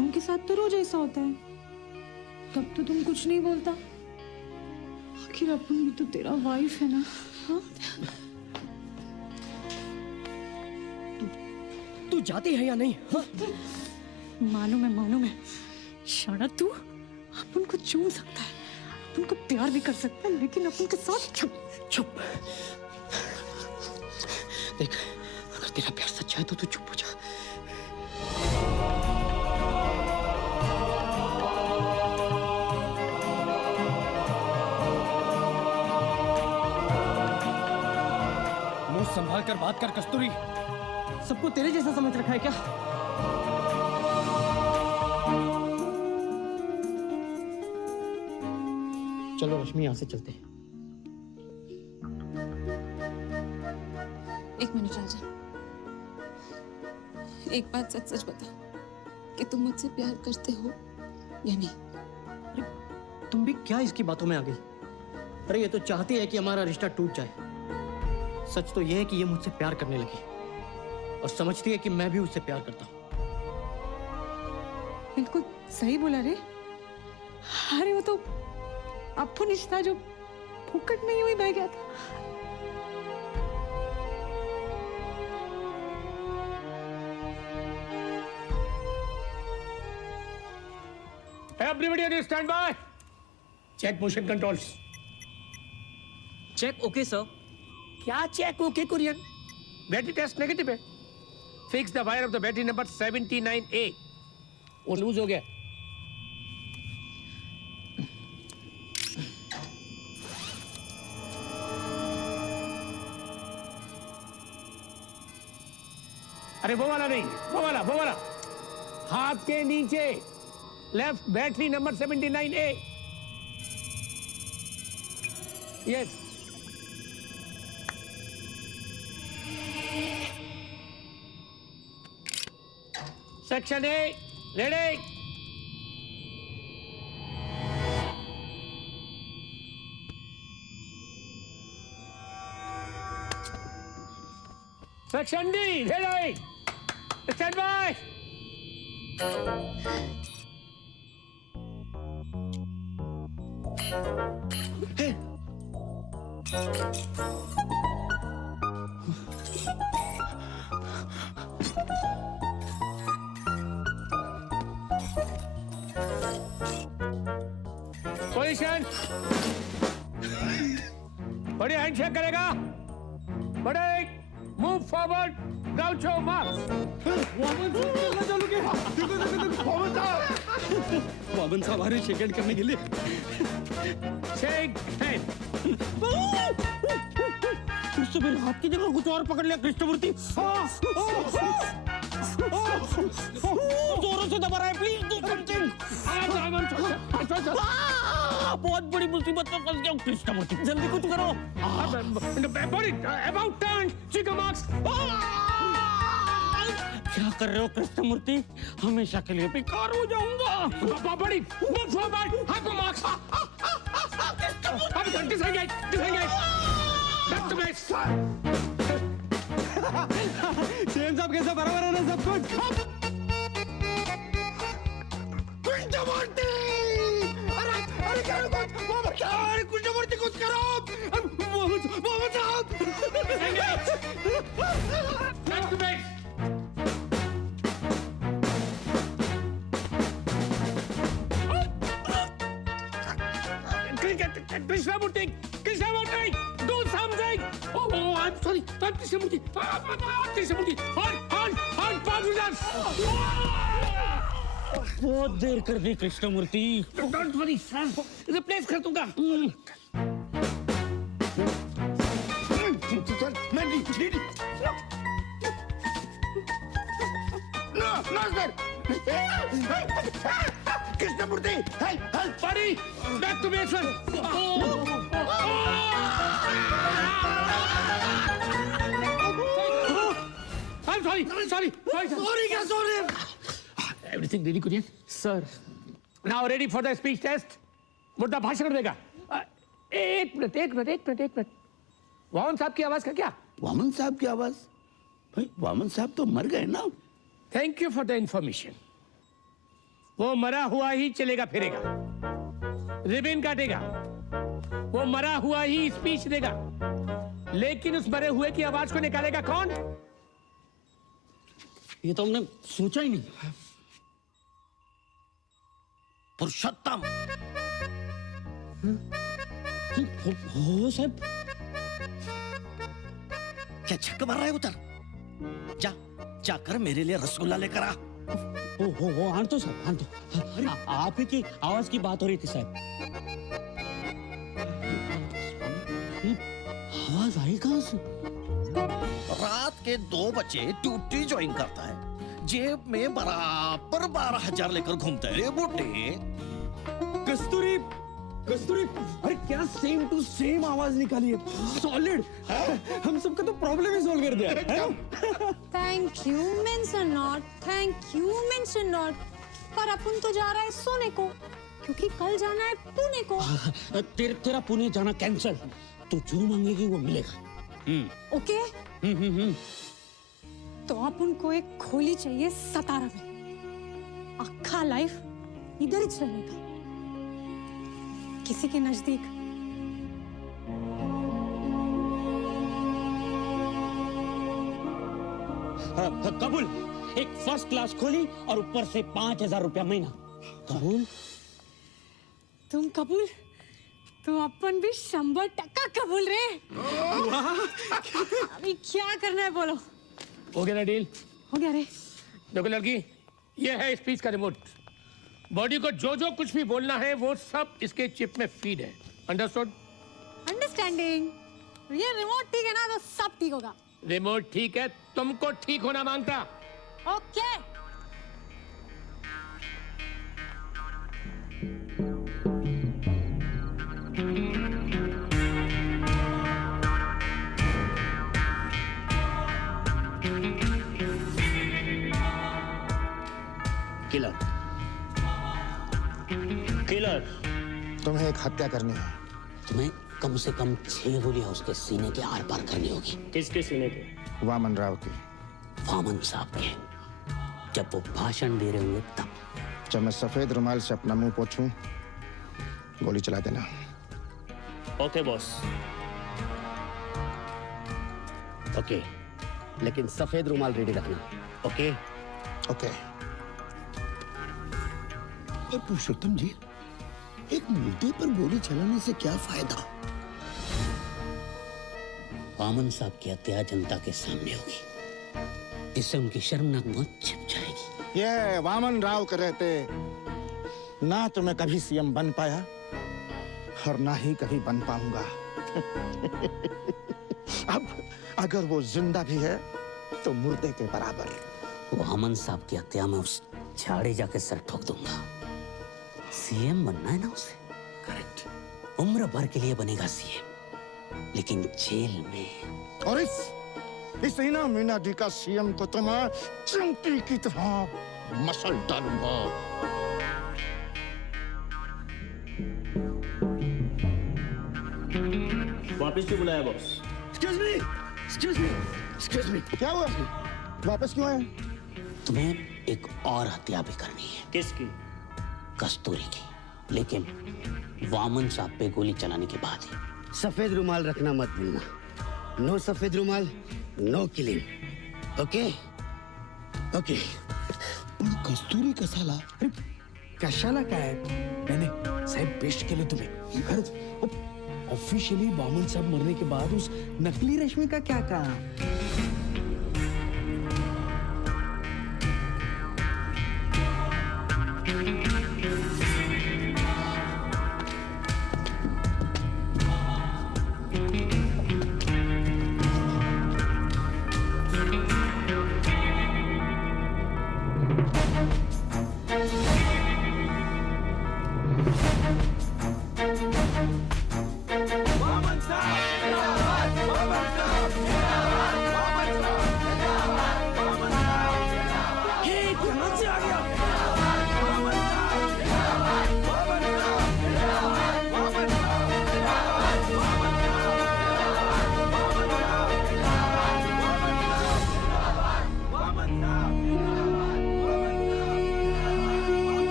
उनके साथ तो रोज ऐसा होता है, तब तो तुम कुछ नहीं बोलता। आखिर अपन भी तो तेरा वाइफ है ना। तू जाती है या नहीं? मालूम है शाना, तू अपन को चूम सकता है, अपन को प्यार भी कर सकता है, लेकिन अपन के साथ चुप। देख, अगर तेरा प्यार सच्चा है तो तू चुप हो जा। मुंह संभाल कर बात कर कस्तूरी। सबको तेरे जैसा समझ रखा है क्या? चलो रश्मि, यहां से चलते हैं। एक मिनट राजा, एक बात सच सच बता कि तुम मुझसे प्यार करते हो या नहीं? तुम भी क्या इसकी बातों में आ गई? अरे ये तो चाहती है कि हमारा रिश्ता टूट जाए। सच तो यह है कि ये मुझसे प्यार करने लगी और समझती है कि मैं भी उससे प्यार करता हूं। बिल्कुल सही बोला रे। अरे वो तो अपन रिश्ता जो फुकट नहीं हुई बह गया था। Everybody on stand by. Check motion controls. Check okay sir. क्या check okay Kurian? Battery test negative है। Fix the wire of the battery number 79A। वो लूज हो गया। अरे वो वाला नहीं, वो वाला हाथ के नीचे left battery number 79A। Yes. Section A ready. Section D ready. Stand by. Position. बड़े हैंडशेक करेगा। बड़े मूव फॉरवर्ड। ग्राउचो मार्क्स। वामन साहब आ रहे शेक हैंड करने के लिए। Shake hand. उससे मेरे हाथ की जगह कुछ और पकड़ लिया कृष्णमूर्ति। जोरों से दबा रहा है, प्लीज डू समथिंग। बहुत बड़ी मुसीबत में फंस गया हूँ कृष्णमूर्ति, जल्दी कुछ करो। About turn chicken marks. क्या कर रहे हो कृष्णमूर्ति? हमेशा के लिए बेकार हो जाऊंगा। बड़ी मूव फॉरवर्ड। हाथ को मार्क्स। अब disengage. Back to base. Chen साहब कैसे बराबर है ना सब कुछ? कृष्णमूर्ति! अरे क्या वो बचाओ! अरे कृष्णमूर्ति कुछ करो! Mohammad Sahab! Back to base. Krishnamurthy do something. Oh, I'm sorry. I'm Krishnamurthy. Krishnamurthy hold positions। बहुत देर कर दी Krishnamurthy. Don't worry sir, replace कर दूंगा। मैं नहीं। No sir। कृष्णमूर्ति help। बड़ी back to base. I'm sorry. Everything ready, Kurian? Sir Now ready for the speech test? मुद्दा भाषण देगा। एक मिनट। वामन साहब की आवाज का क्या? वामन साहब की आवाज? भाई वामन साहब तो मर गए ना। Thank you for the information. वो मरा हुआ ही चलेगा फिरेगा, रिबन काटेगा, वो मरा हुआ ही स्पीच देगा। लेकिन उस मरे हुए की आवाज को निकालेगा कौन? ये तो हमने सोचा ही नहीं। पुरुषोत्तम। हो साहब। क्या छक्का मार रहा है उधर? जा जाकर मेरे लिए रसगुल्ला लेकर आ। हो आन तो साहब, आन तो। आप ही की आवाज की बात हो रही थी साहब। आवाज आई कहां से? रात के 2 बजे ड्यूटी ज्वाइन करता है, जेब में बराबर 12,000 लेकर घूमता है रे बुड्ढे। कस्तूरी, कस्तूरी, अरे क्या सेम टू सेम आवाज निकाली है, सॉलिड। हम सबका तो प्रॉब्लम ही सॉल्व कर दिया। Thank you means not, thank you means not. पर अपन तो जा रहा है सोने को, क्योंकि कल जाना है पुणे को। तेरा पुणे जाना कैंसिल। तो जो मांगेगी वो मिलेगा। ओके। तो अपन को एक खोली चाहिए सतारा में। अक्खा लाइफ इधर ही चलेगा, किसी के नजदीक। कबूल। एक फर्स्ट क्लास खोली और ऊपर से 5,000 रुपया महीना। कबूल? तुम कबूल? तो अपन भी 100% कबूल रे। अभी क्या करना है बोलो। हो गया ना डील? हो गया रे। देखो लड़की, ये है स्पीच का रिमोट। बॉडी को जो जो कुछ भी बोलना है वो सब इसके चिप में फीड है। अंडरस्टूड? अंडरस्टैंडिंग। ये रिमोट ठीक है ना, तो सब ठीक होगा। रिमोट ठीक है, तुमको ठीक होना मांगता। ओके। Killer, killer. तुम्हें एक हत्या करनी है। तुम्हें कम से कम 6 गोलियां उसके सीने के आर पार करनी होगी। किसके सीने के? वामन राव की। वामन साहब के। जब वो भाषण दे रहे होंगे तब। जब मैं सफेद रुमाल से अपना मुंह पोंछूं, गोली चला देना। Okay boss. ओके, लेकिन सफेद रुमाल रेडी रखना। ओके? ओके। और पुरुषोत्तम जी, एक मुद्दे पर गोली चलाने से क्या फायदा? वामन साहब की हत्या जनता के सामने होगी, इससे उनकी शर्मनाक मौत छिप जाएगी। ये वामन राव के रहते ना तो मैं कभी सीएम बन पाया और ना ही कभी बन पाऊंगा। अब अगर वो जिंदा भी है तो मुर्दे के बराबर। वामन साहब की हत्या में उस झाड़ी जाके सर ठोक दूंगा। सीएम बनना है ना उसे? करेक्ट। उम्र भर के लिए बनेगा सीएम, लेकिन जेल में। और इस हीना मीना जी का सीएम को तो मैं चिमटी की तरह मसल डालूंगा। वापस क्यों बुलाया बॉस? Excuse me. क्या हुआ? वापस क्यों आए? तुम्हें एक और हत्या भी करनी है। किसकी? कस्तूरी की, लेकिन वामन साहब पे गोली चलाने के बाद ही। सफेद रुमाल रखना मत भूलना। नो सफेद रुमाल, नो किलिंग। ओके? ओके। कस्तूरी का साला। कशाला काय? नहीं साहेब, बेस्ट केलं तुम्ही। खरंच ऑफिशियली वामन साहब मरने के बाद उस नकली रश्मि का क्या कहा?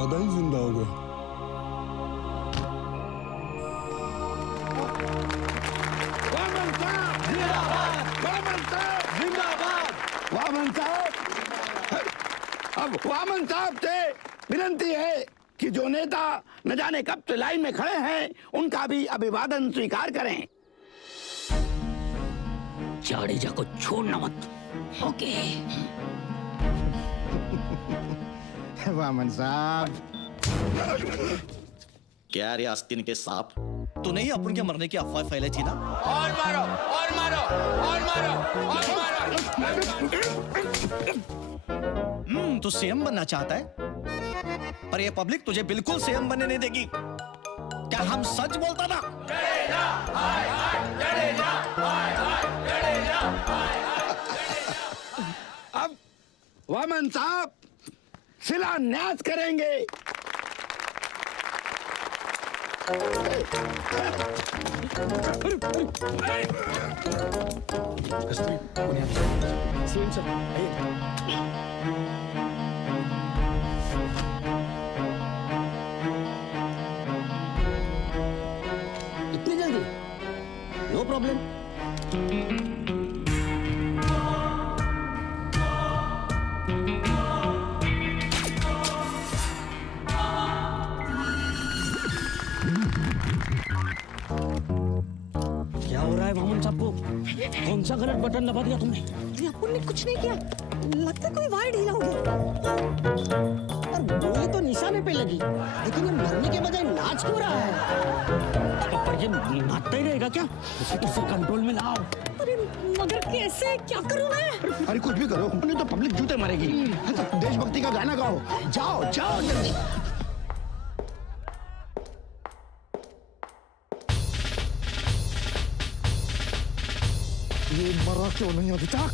ज्यादा ही जिंदा हो गया। वामन साहब जिंदाबाद, वामन साहब जिंदाबाद, वामन साहब। अब वामन साहब से विनती है कि जो नेता न जाने कब से लाइन में खड़े हैं उनका भी अभिवादन स्वीकार करें। जाडेजा को छोड़ना मत। ओके। वामन साहब। क्या रे आस्तीन के सांप, तूने ही अपन के मरने की अफवाह फैलाई थी ना? और मारो और मारो और मारो और मारो। तू सीएम बनना चाहता है, पर ये पब्लिक तुझे बिल्कुल सीएम बनने नहीं देगी। क्या हम सच बोलता ना? जडेजा हाय हाय, जडेजा हाय हाय, जडेजा हाय हाय। अब वामन साहब शिलान्यास करेंगे। सीएम सर आइए। इतनी जल्दी? No problem. क्या हो रहा है वामन साहब को? कौन सा गलत बटन दबा दिया तुमने? अपन ने कुछ नहीं किया, लगता है कोई वायर ढीला हो गया। और गोली तो निशाने पे लगी, लेकिन ये मरने के बजाय नाच क्यों रहा है? पर ये नाचता ही रहेगा क्या? इसे कंट्रोल में लाओ। अरे मगर कैसे, क्या करूं मैं? अरे कुछ भी करो, नहीं तो पब्लिक जूते मारेगी। देशभक्ति का गाना गाओ, जाओ जाओ जल्दी। ये मरा क्यों नहीं अभी तक?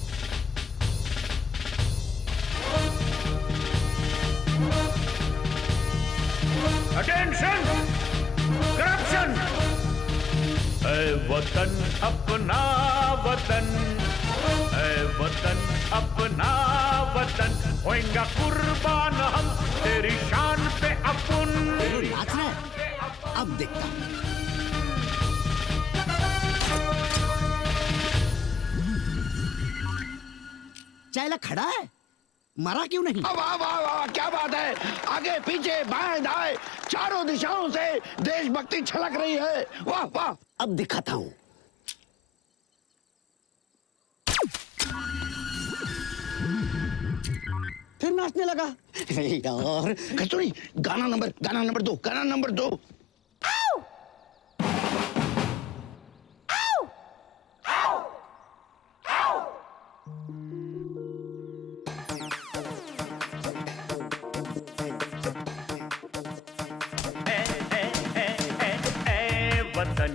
Attention, corruption. ऐ वतन अपना वतन, ऐ वतन अपना वतन, होएंगे कुर्बान हम तेरी शान पे अपन। नाच रहा है? अब देखता हूं। चाइला खड़ा है, मरा क्यों नहीं? वाह वाह वाह, क्या बात है। आगे पीछे बाएं दाएं चारों दिशाओं से देशभक्ति छलक रही है। वाह वाह। अब दिखाता हूं। फिर नाचने लगा। यार कस्तूरी, गाना नंबर 2, गाना नंबर 2। वतन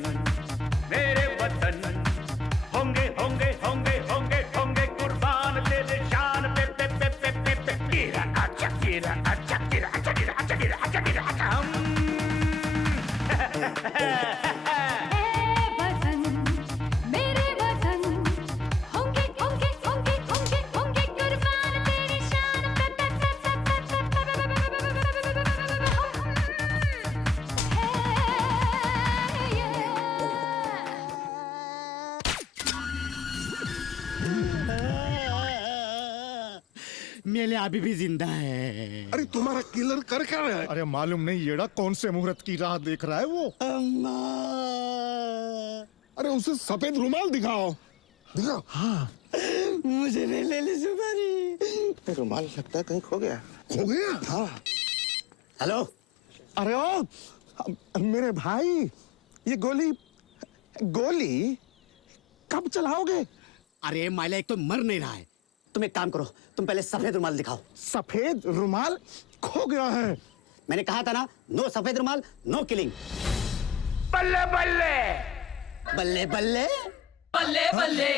मेरे वतन, होंगे होंगे होंगे होंगे होंगे कुर्बान तेरे शान पे पे पे पे पे पे। गिरा आजा गिरा आजा गिरा आजा गिरा आजा गिरा आजा गिरा आजा। वतन मेरे वतन, होंगे होंगे होंगे होंगे होंगे कुर्बान तेरी शान पे पे पे पे पे मेले अभी भी जिंदा है। अरे तुम्हारा किलर कर क्या रहा है? अरे मालूम नहीं येड़ा कौन से मुहूर्त की राह देख रहा है वो। अम्मा। अरे उसे सफेद रुमाल दिखाओ, दिखाओ। हाँ, मुझे नहीं ले ली सुपारी। रुमाल लगता है कहीं खो गया। खो गया? हाँ। हेलो। अरे ओ मेरे भाई, ये गोली कब चलाओगे? अरे माइला, एक तो मर नहीं रहा है। तुम एक काम करो, तुम पहले सफेद रुमाल दिखाओ। सफेद रुमाल खो गया है। मैंने कहा था ना, नो सफेद रुमाल नो किलिंग। बल्ले बल्ले बल्ले बल्ले बल्ले बल्ले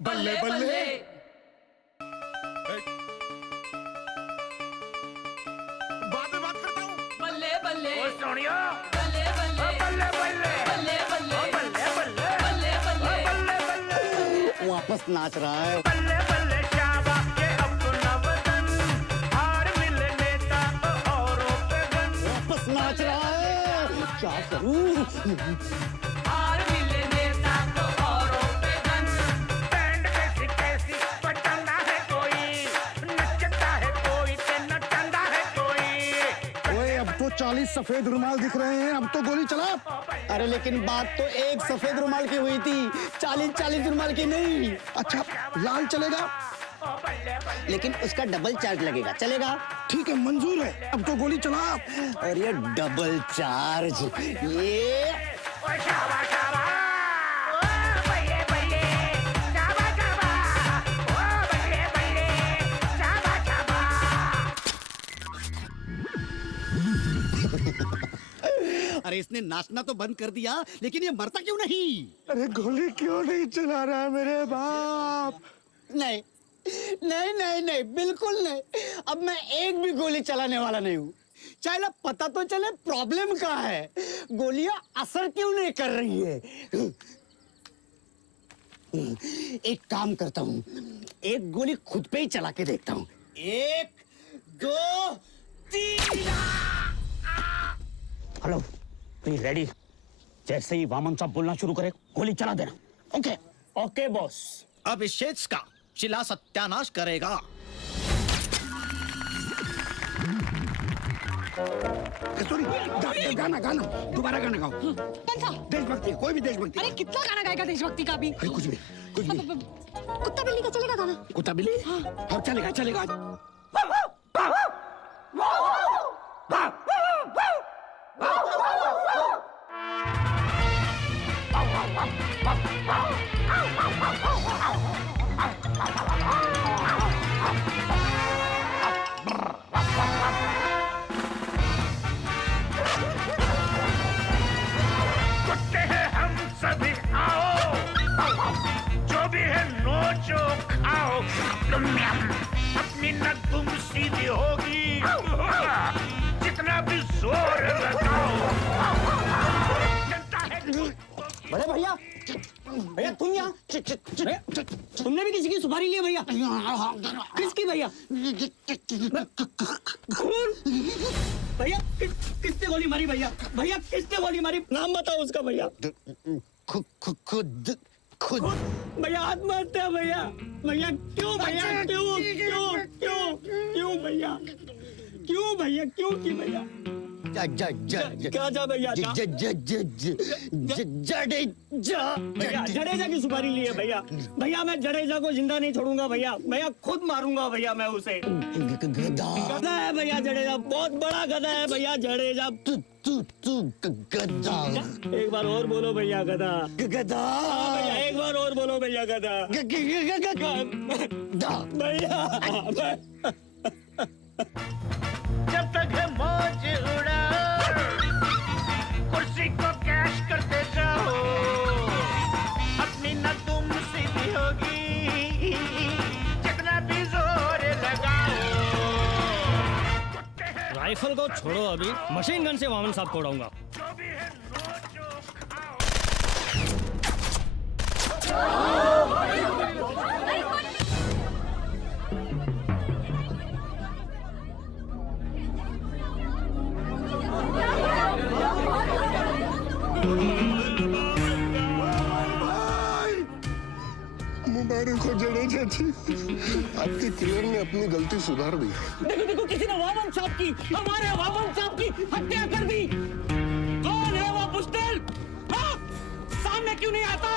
बल्ले बल्ले। बाद में बात करता हूँ। बल्ले बल्ले ओ सोनिया, बल्ले बल्ले बल्ले बल्ले बल्ले बल्ले बल्ले बल्ले बल्ले बल्ले बल्ले। वापस नाच रहा है। बल्ले बल्ले शाबाश, ये अपना वतन, हार मिले नेता औरों करूं? ओए अब तो 40 सफेद रुमाल दिख रहे हैं, अब तो गोली चला। अरे लेकिन बात तो एक सफेद रुमाल की हुई थी, 40 रुमाल की नहीं। अच्छा लाल चलेगा? लेकिन उसका डबल चार्ज लगेगा, चलेगा? ठीक है मंजूर है, अब तो गोली चला। और ये डबल चार्ज, ये अरे इसने नाचना तो बंद कर दिया, लेकिन ये मरता क्यों नहीं? अरे गोली क्यों नहीं चला रहा है मेरे बाप? नहीं नहीं नहीं नहीं, बिल्कुल नहीं। अब मैं एक भी गोली चलाने वाला नहीं हूँ। चाहे ना पता तो चले प्रॉब्लम क्या है, गोलियां असर क्यों नहीं कर रही है। एक काम करता हूँ, एक गोली खुद पे ही चला के देखता हूँ। 1 2 3। Hello, be ready. जैसे ही वामन साहब बोलना शुरू करे गोली चला देना। Okay okay boss. अब इस शेष का चिल्ला सत्यानाश करेगा। कस्तूरी गाना गाना दोबारा गाना गाओ। कौन सा? देशभक्ति, कोई भी देशभक्ति। अरे कितना गाना गाएगा देशभक्ति का भी? अरे कुछ भी कुत्ता बिल्ली का चलेगा गाना? कुत्ता बिल्ली हाँ चलेगा चलेगा। कुत्ते हैं हम सभी, आओ जो भी है नोचो खाओ। अपनी न तुम सीधी होगी, जितना भी जोर लगाओ। जनता है बड़े भैया, भैया तुम यहाँ, तुमने भी किसी की सुपारी ली है भैया? किसकी भैया? भैया किसने गोली मारी भैया? भैया किसने गोली मारी? नाम बताओ उसका भैया। खुद भैया आत्महत्या भैया। भैया क्यों भैया? क्यों क्यों क्यों क्यों भैया? क्यों भैया? क्यों की भैया? क्या जा भैया? भैया जडेजा की सुपारी ली है भैया। भैया मैं जडेजा को जिंदा नहीं छोड़ूंगा भैया। भैया खुद मारूंगा भैया मैं उसे। गधा है भैया जडेजा, बहुत बड़ा गधा है भैया जडेजा। तू गधा। एक बार और बोलो भैया गधा। गधा भैया, एक बार और बोलो भैया गधा। भैया जब तक है मौज उड़ाओ, कुर्सी को कैश करते जाओ। अपनी न तुम सीधी होगी, जितना भी जोर लगाओ। राइफल को छोड़ो, अभी मशीन गन से वामन साहब को उड़ाऊंगा। जो भी है नोचो खाओ। मुबारक हो जडेजा जी, आपके किलर ने अपनी गलती सुधार दी। देखो देखो, किसी ने वामन साहब की, हमारे वामन साहब की हत्या कर दी। कौन है वो बुस्टेल? हाँ? सामने क्यों नहीं आता?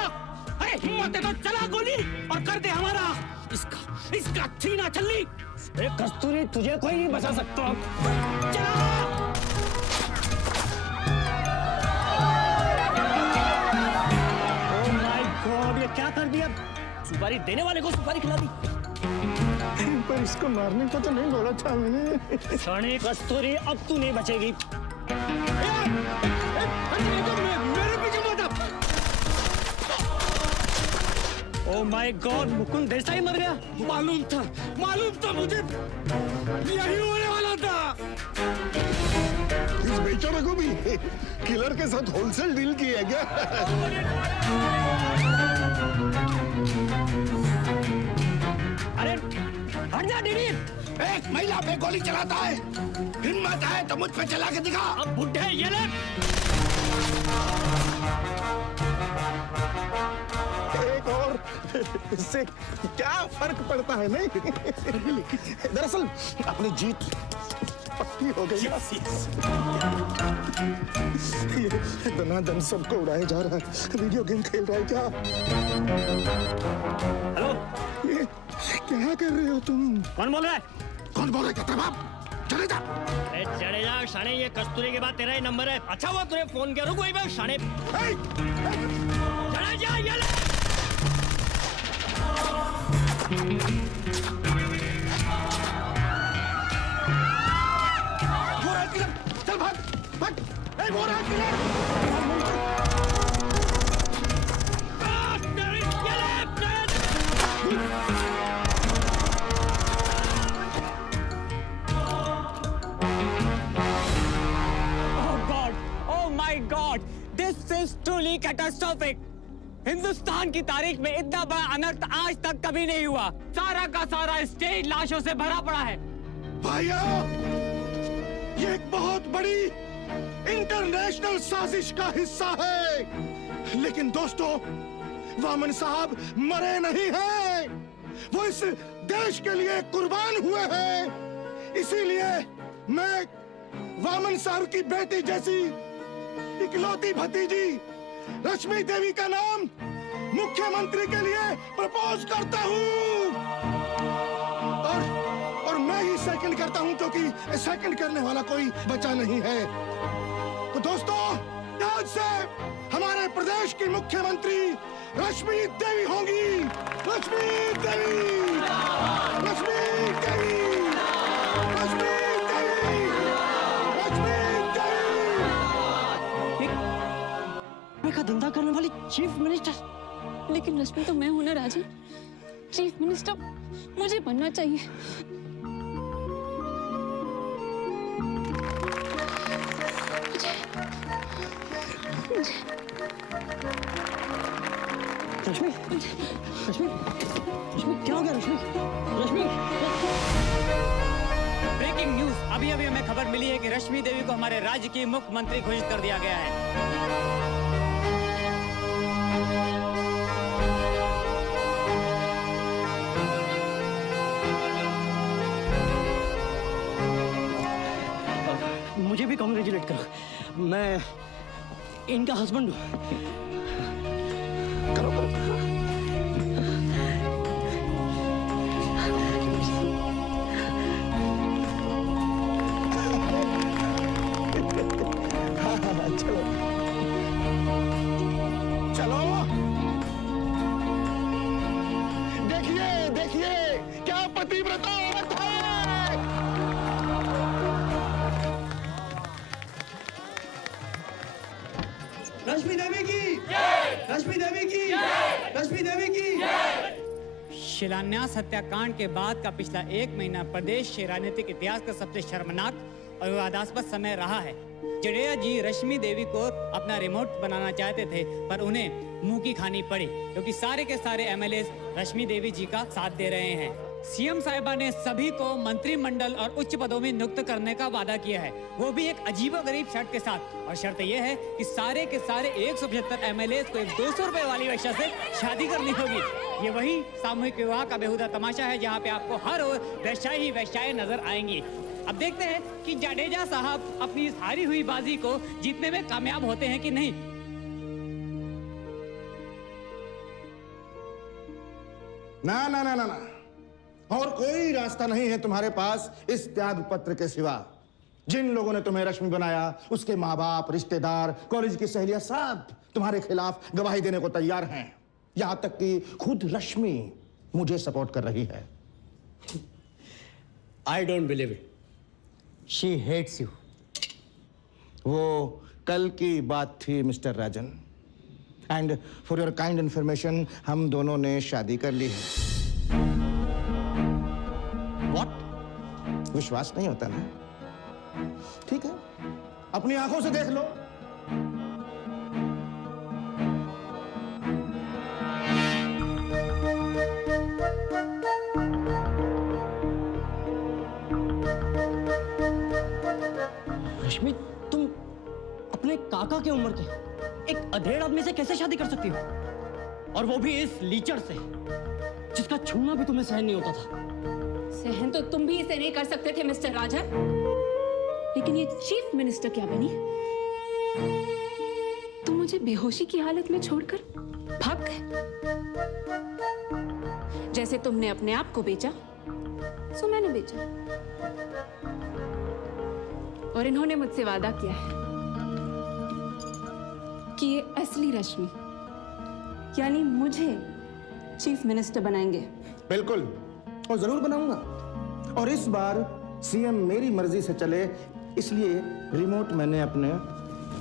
अरे हिम्मत है तो चला गोली और कर दे हमारा इसका छीना छल्ली। कस्तूरी तुझे कोई नहीं बचा सकता। चला। ओह माय गॉड, ये क्या कर दिया? सुपारी देने वाले को सुपारी खिला दी। पर इसको मारने को तो नहीं बोला था मैंने। सानी कस्तूरी, अब तू नहीं बचेगी। मेरे पीछे मत आ। Oh my god, Mukund Desai मर गया। मालूम था मुझे, यही होने वाला था। इस बेचारे को भी किलर के साथ होलसेल डील की है क्या? अरे हट जा डीडी। एक महिला पे गोली चलाता है, हिम्मत है तो मुझ पे चला के दिखा। अब बुढ़े ये ले। इससे क्या फर्क पड़ता है नहीं? दरअसल अपनी जीत पक्की हो गई। ये दनादन सबको उड़ाया जा रहा है। वीडियो गेम खेल रहा है क्या? हेलो, ये क्या कर रहे हो तुम? कौन बोल रहा है? कौन बोल रहा है? कहते बाप चले जा। अरे चले जा शाने, ये कस्तूरी के बाद तेरा ही नंबर है। अच्छा हुआ तूने फोन किया। रुक वहीं पे शाने। चले जा ये ले। वो रहा किलर, चल भाग भाग। ए वो रहा killer. This is truly catastrophic. Hindustan की तारीख में इतना बड़ा अनर्थ आज तक कभी नहीं हुआ। सारा का सारा स्टेज लाशों से भरा पड़ा है। भाइयों, ये एक बहुत बड़ी इंटरनेशनल साजिश का हिस्सा है। लेकिन दोस्तों, वामन साहब मरे नहीं हैं। वो इस देश के लिए कुर्बान हुए हैं। इसीलिए मैं वामन साहब की बेटी जैसी इकलौती भतीजी रश्मि देवी का नाम मुख्यमंत्री के लिए प्रपोज करता हूँ। और मैं ही सेकंड करता हूँ, क्योंकि सेकंड करने वाला कोई बचा नहीं है। तो दोस्तों, आज से हमारे प्रदेश की मुख्यमंत्री रश्मि देवी होंगी। रश्मि देवी, रश्मि देवी, रश्मि देवी, रश्मि देवी। का धंधा करने वाली चीफ मिनिस्टर। लेकिन रश्मि तो मैं हूं ना राजन। चीफ मिनिस्टर मुझे बनना चाहिए। रश्मि, रश्मि, रश्मि क्या हो गया? रश्मि, रश्मि। ब्रेकिंग न्यूज, अभी अभी हमें खबर मिली है कि रश्मि देवी को हमारे राज्य की मुख्यमंत्री घोषित कर दिया गया है। मुझे भी कॉन्ग्रेचुलेट करो। मैं इनका हस्बैंड हूँ। करो करो। चलो चलो, देखिए देखिए क्या पतिव्रता औरत है। रश्मि देवी की, रश्मि देवी की, रश्मि देवी की। शिलान्यास हत्याकांड के बाद का पिछला 1 महीना प्रदेश के राजनीतिक इतिहास का सबसे शर्मनाक और विवादास्पद समय रहा है। जडेजा जी रश्मि देवी को अपना रिमोट बनाना चाहते थे, पर उन्हें मुंह की खानी पड़ी, क्योंकि सारे के सारे एमएलए रश्मि देवी जी का साथ दे रहे हैं। सीएम साहिबा ने सभी को मंत्रिमंडल और उच्च पदों में नियुक्त करने का वादा किया है, वो भी एक अजीबोगरीब शर्त के साथ। और शर्त यह है कि सारे के सारे 175 एमएलए को एक 200 रुपए वाली वेश्या से शादी करनी होगी। ये वही सामूहिक विवाह का बेहुदा तमाशा है जहाँ पे आपको हर वेश्याएं ही वेश्याएं नजर आएंगी। अब देखते हैं कि जडेजा साहब अपनी इस हारी हुई बाजी को जीतने में कामयाब होते हैं कि नहीं। ना ना ना ना ना, और कोई रास्ता नहीं है तुम्हारे पास इस त्याग पत्र के सिवा। जिन लोगों ने तुम्हें रश्मि बनाया, उसके माँ बाप, रिश्तेदार, कॉलेज की सहेलियां सब तुम्हारे खिलाफ गवाही देने को तैयार हैं। यहां तक कि खुद रश्मि मुझे सपोर्ट कर रही है। I don't believe it. She hates you. वो कल की बात थी mister Rajan. And for your kind information, हम दोनों ने शादी कर ली है। व्हाट? विश्वास नहीं होता ना? ठीक है, अपनी आंखों से देख लो। रश्मि, तुम अपने काका की उम्र के एक अधेड़ आदमी से कैसे शादी कर सकती हो? और वो भी इस लीचर से? जिसका छूना भी तुम्हें सहन नहीं होता था। सहन तो तुम भी इसे नहीं कर सकते थे मिस्टर राजन, लेकिन ये चीफ मिनिस्टर क्या बनी? तुम मुझे बेहोशी की हालत में छोड़कर भाग गए। जैसे तुमने अपने आप को बेचा, सो मैंने बेचा। और इन्होंने मुझसे वादा किया है कि ये असली रश्मि यानी मुझे चीफ मिनिस्टर बनाएंगे। बिल्कुल, और जरूर बनाऊंगा। और इस बार सीएम मेरी मर्जी से चले, इसलिए रिमोट मैंने अपने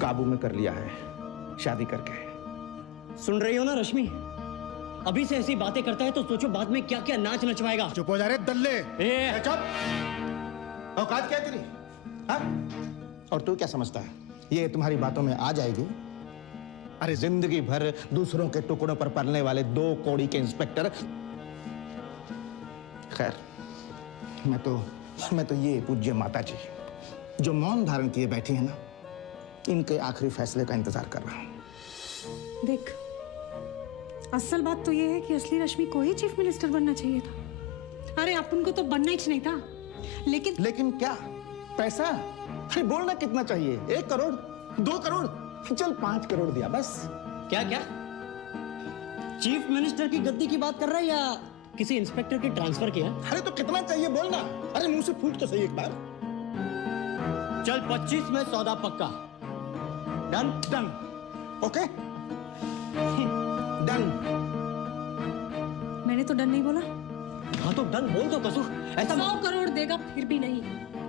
काबू में कर लिया है, शादी करके। सुन रही हो ना रश्मि? अभी से ऐसी बातें करता है तो सोचो बाद में क्या क्या नाच नचवाएगा। चुप हो जा रे दल्ले। चुप। औकात क्या है तेरी? हाँ? और तू क्या समझता है ये तुम्हारी बातों में आ जाएगी? अरे जिंदगी भर दूसरों के टुकड़ों पर पलने वाले 2 कौड़ी के इंस्पेक्टर। खैर, मैं तो ये पूज्य माता जी जो मौन धारण किए बैठी है ना, इनके आखिरी फैसले का इंतजार कर रहा हूं। देख, असल बात तो ये है कि असली रश्मि को ही चीफ मिनिस्टर बनना चाहिए था। अरे अपन को तो बनना ही नहीं था, लेकिन क्या? पैसा? अरे बोलना कितना चाहिए? 1 करोड़, 2 करोड़, चल 5 करोड़ दिया बस। क्या क्या? चीफ मिनिस्टर की गद्दी की बात कर रहा है या किसी इंस्पेक्टर की ट्रांसफर किया? अरे तो कितना चाहिए बोलना? अरे मुंह से फूट तो सही एक बार। चल 25 में सौदा पक्का। डन? डन। Okay, done. मैंने तो डन नहीं बोला। हाँ तो डन बोल दो कसू। ऐसा 100 करोड़ देगा फिर भी नहीं।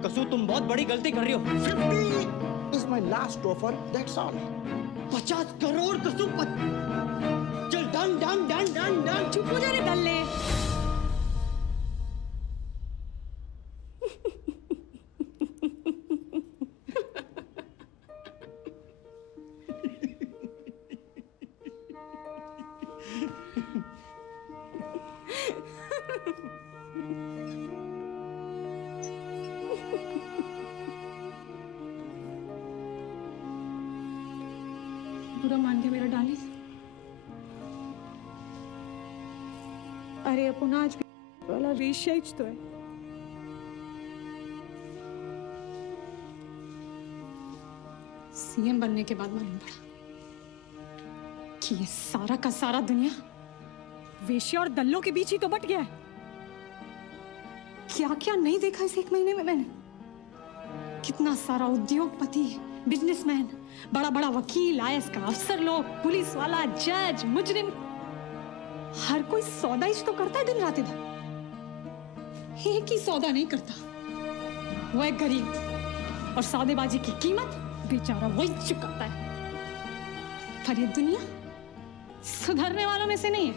कसू तुम बहुत बड़ी गलती कर रही हो। 50 is my last offer, that's all. 50 crore कसू। चल done done done done done. चुप हो जा रे दल्ले। बुरा मान गया मेरा डार्लिंग। अरे अपन आज भी वाला वेश्या हीच तो है। सीएम बनने के बाद मालूम पड़ा कि ये सारा का सारा दुनिया वेश्या और दल्लों के बीच ही तो बट गया है। क्या क्या नहीं देखा इस 1 महीने में मैंने। कितना सारा उद्योगपति, बिजनेसमैन, बड़ा बड़ा वकील, आईएएस का अफसर लोग, पुलिस वाला, जज, मुजरिम, हर कोई सौदा ही तो करता है दिन रात इधर। एक ही सौदा नहीं करता, वो है गरीब, और सौदेबाजी की कीमत बेचारा वही चुकाता है। पर ये दुनिया सुधरने वालों में से नहीं है।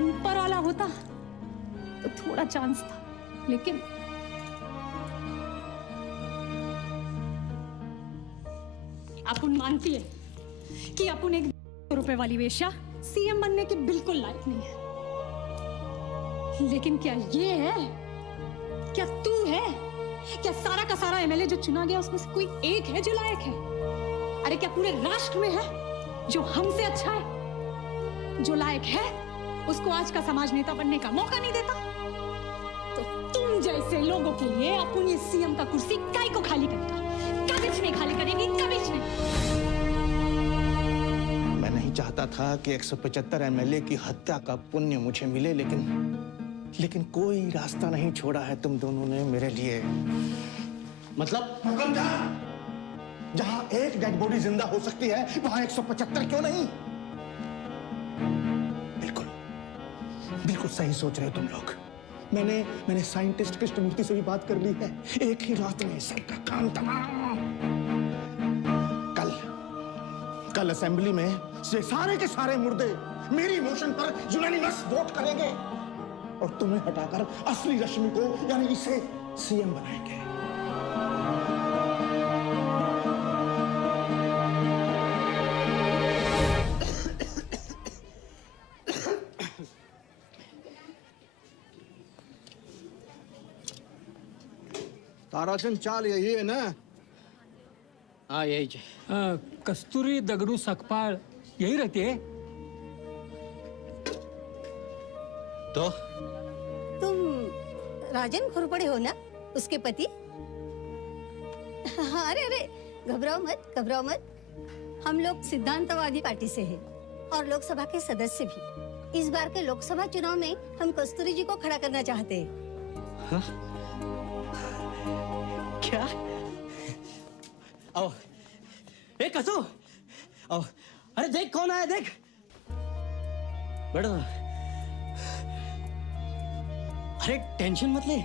ऊपर वाला होता तो थोड़ा चांस था, लेकिन अपन मानती है कि अपन 1 रुपए वाली वेश्या सीएम बनने के बिल्कुल लायक नहीं है। लेकिन क्या ये है? क्या तू है? क्या सारा का सारा एमएलए जो चुना गया उसमें से कोई एक है जो लायक है? अरे क्या पूरे राष्ट्र में है जो हमसे अच्छा है? जो लायक है उसको आज का समाज नेता बनने का मौका नहीं देता। तो तुम जैसे लोगों के लिए अपन ये सीएम का कुर्सी काहे को खाली करेगा? कभी नहीं खाली करेंगे, कभी नहीं। मैं नहीं चाहता था कि 175 एमएलए की हत्या का पुण्य मुझे मिले, लेकिन कोई रास्ता नहीं छोड़ा है तुम दोनों ने मेरे लिए। मतलब जहां एक डेड बॉडी जिंदा हो सकती है वहां 175 क्यों नहीं? बिल्कुल सही सोच रहे हो तुम लोग। मैंने साइंटिस्ट कृष्णमूर्ति से भी बात कर ली है। एक ही रात में सबका काम तमाम। कल असेंबली में से सारे के सारे मुर्दे मेरी मोशन पर यूनानिमस वोट करेंगे और तुम्हें हटाकर असली रश्मि को यानी इसे सीएम बनाएंगे। ताराचंद चाल यही है ना? हाँ यही है। कस्तूरी दगड़ू सकपाल यही रहती है। तो तुम राजन घोरपड़े हो ना, उसके पति? हाँ, अरे अरे घबराओ मत, घबराओ मत। हम लोग सिद्धांतवादी पार्टी से हैं और लोकसभा के सदस्य भी। इस बार के लोकसभा चुनाव में हम कस्तूरी जी को खड़ा करना चाहते हैं। हाँ? क्या? आओ, ए कसू, आओ, अरे देख कौन आया, देख। बैठो। अरे टेंशन मत ले,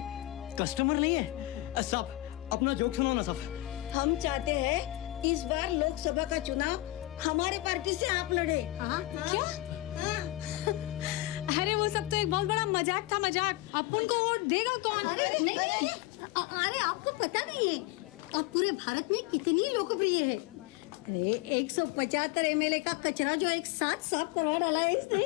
कस्टमर नहीं है। साहब, अपना जोक सुनाओ ना साहब। हम चाहते हैं इस बार लोकसभा का चुनाव हमारे पार्टी से आप लड़े। हाँ? क्या? अरे वो सब तो एक बहुत बड़ा मजाक था, मजाक। अपन को वोट देगा कौन? अरे नहीं, अरे आपको पता नहीं है आप पूरे भारत में कितनी लोकप्रिय है। अरे 175 एमएलए का कचरा जो एक साथ साफ करवा डाला है इसने।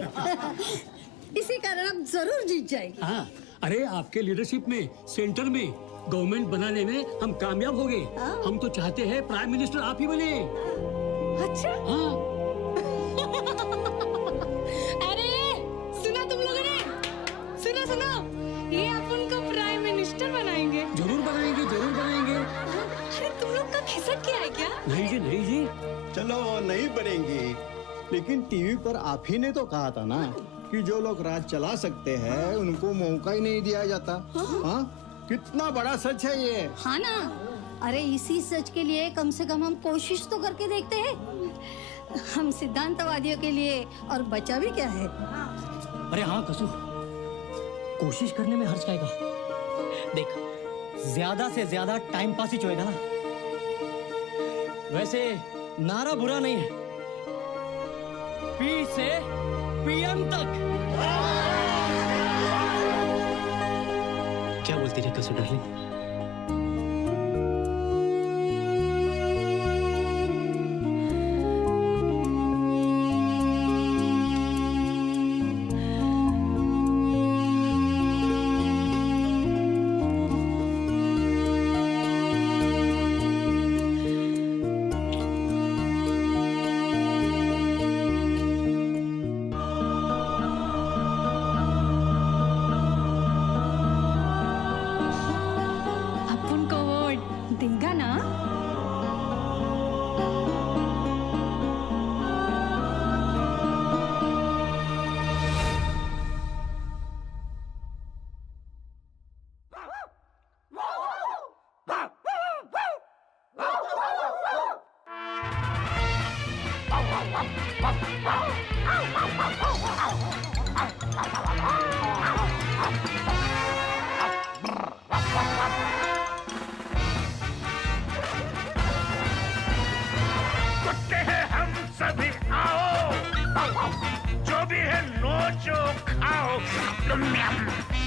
इसी कारण आप जरूर जीत जाएंगे। हाँ, अरे आपके लीडरशिप में सेंटर में गवर्नमेंट बनाने में हम कामयाब हो गए। हम तो चाहते हैं प्राइम मिनिस्टर आप ही बने। अच्छा? हाँ। अरे सुना तुम लोगों ने? सुनो सुनो, ये अपन को प्राइम मिनिस्टर बनाएंगे। जरूर बनाएंगे, जरूर बनाएंगे। अरे तुम लोग का खिसक गया है क्या? नहीं जी, नहीं जी। चलो नहीं बनेंगे, लेकिन टीवी पर आप ही ने तो कहा था ना कि जो लोग राज चला सकते हैं उनको मौका ही नहीं दिया जाता। हाँ? कितना बड़ा सच है ये। हाँ ना, अरे इसी सच के लिए कम से कम हम कोशिश तो करके देखते हैं। हम सिद्धांतवादियों के लिए और बचा भी क्या है। अरे हाँ कसू, कोशिश करने में हर्ज आएगा। देख, ज्यादा से ज्यादा टाइम पास ही होएगा ना। वैसे नारा बुरा नहीं है, पी से पीएम तक। क्या बोलती है कसू डार्लिंग?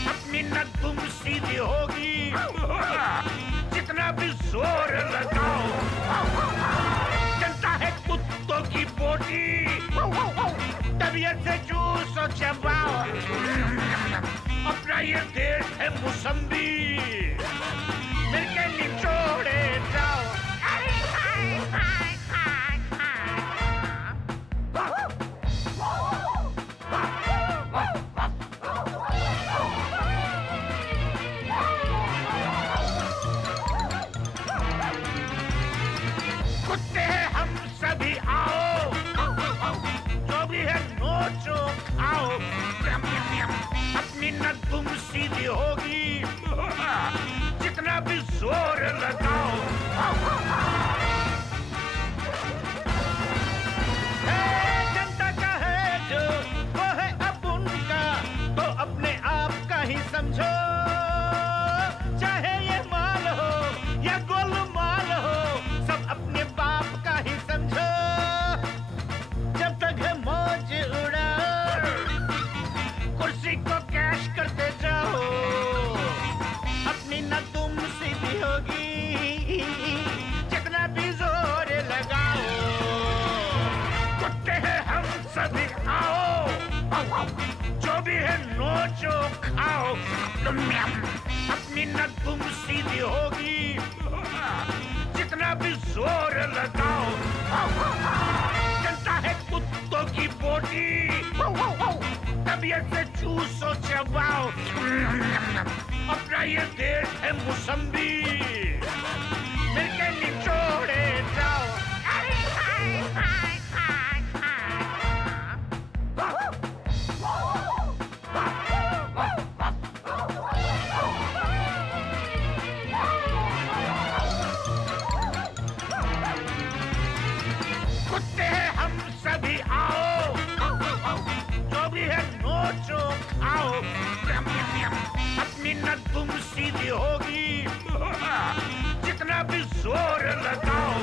अपनी नद्दुम सीधी होगी, जितना भी जोर लगाओ। जनता है कुत्तों की बोटी, तबीयत से जूस और चबाओ। अपना ये देश है मुसम्बी, मिलके निचोड़े जाओ। अपनी नद्दुम सीधी होगी, जितना भी जोर लगाओ। जनता का है जो वो है अब उनका, तो अपने आप का ही समझो। चाहे ये माल हो या गोलमाल हो, सब अपने बाप का ही समझो। जब तक है मौज उड़ा, कुर्सी को कैश करते जाओ। अपनी न तुम सीधी होगी, जितना भी जोर लगाओ। कुत्ते हैं हम सभी, आओ। जो भी है नोचो खाओ। अपनी न तुम सीधी होगी, जितना भी जोर लगाओ। जनता है कुत्तों की बोटी, तबीयत धैर्य से चूसो चबाओ अपना ये देश है मौसम्बी मिलके निचोड़े जाओ कुत्ते हैं हम सभी आओ जो भी है नोचो खाओ अपनी न तुम सीधी होगी जितना भी जोर लगाओ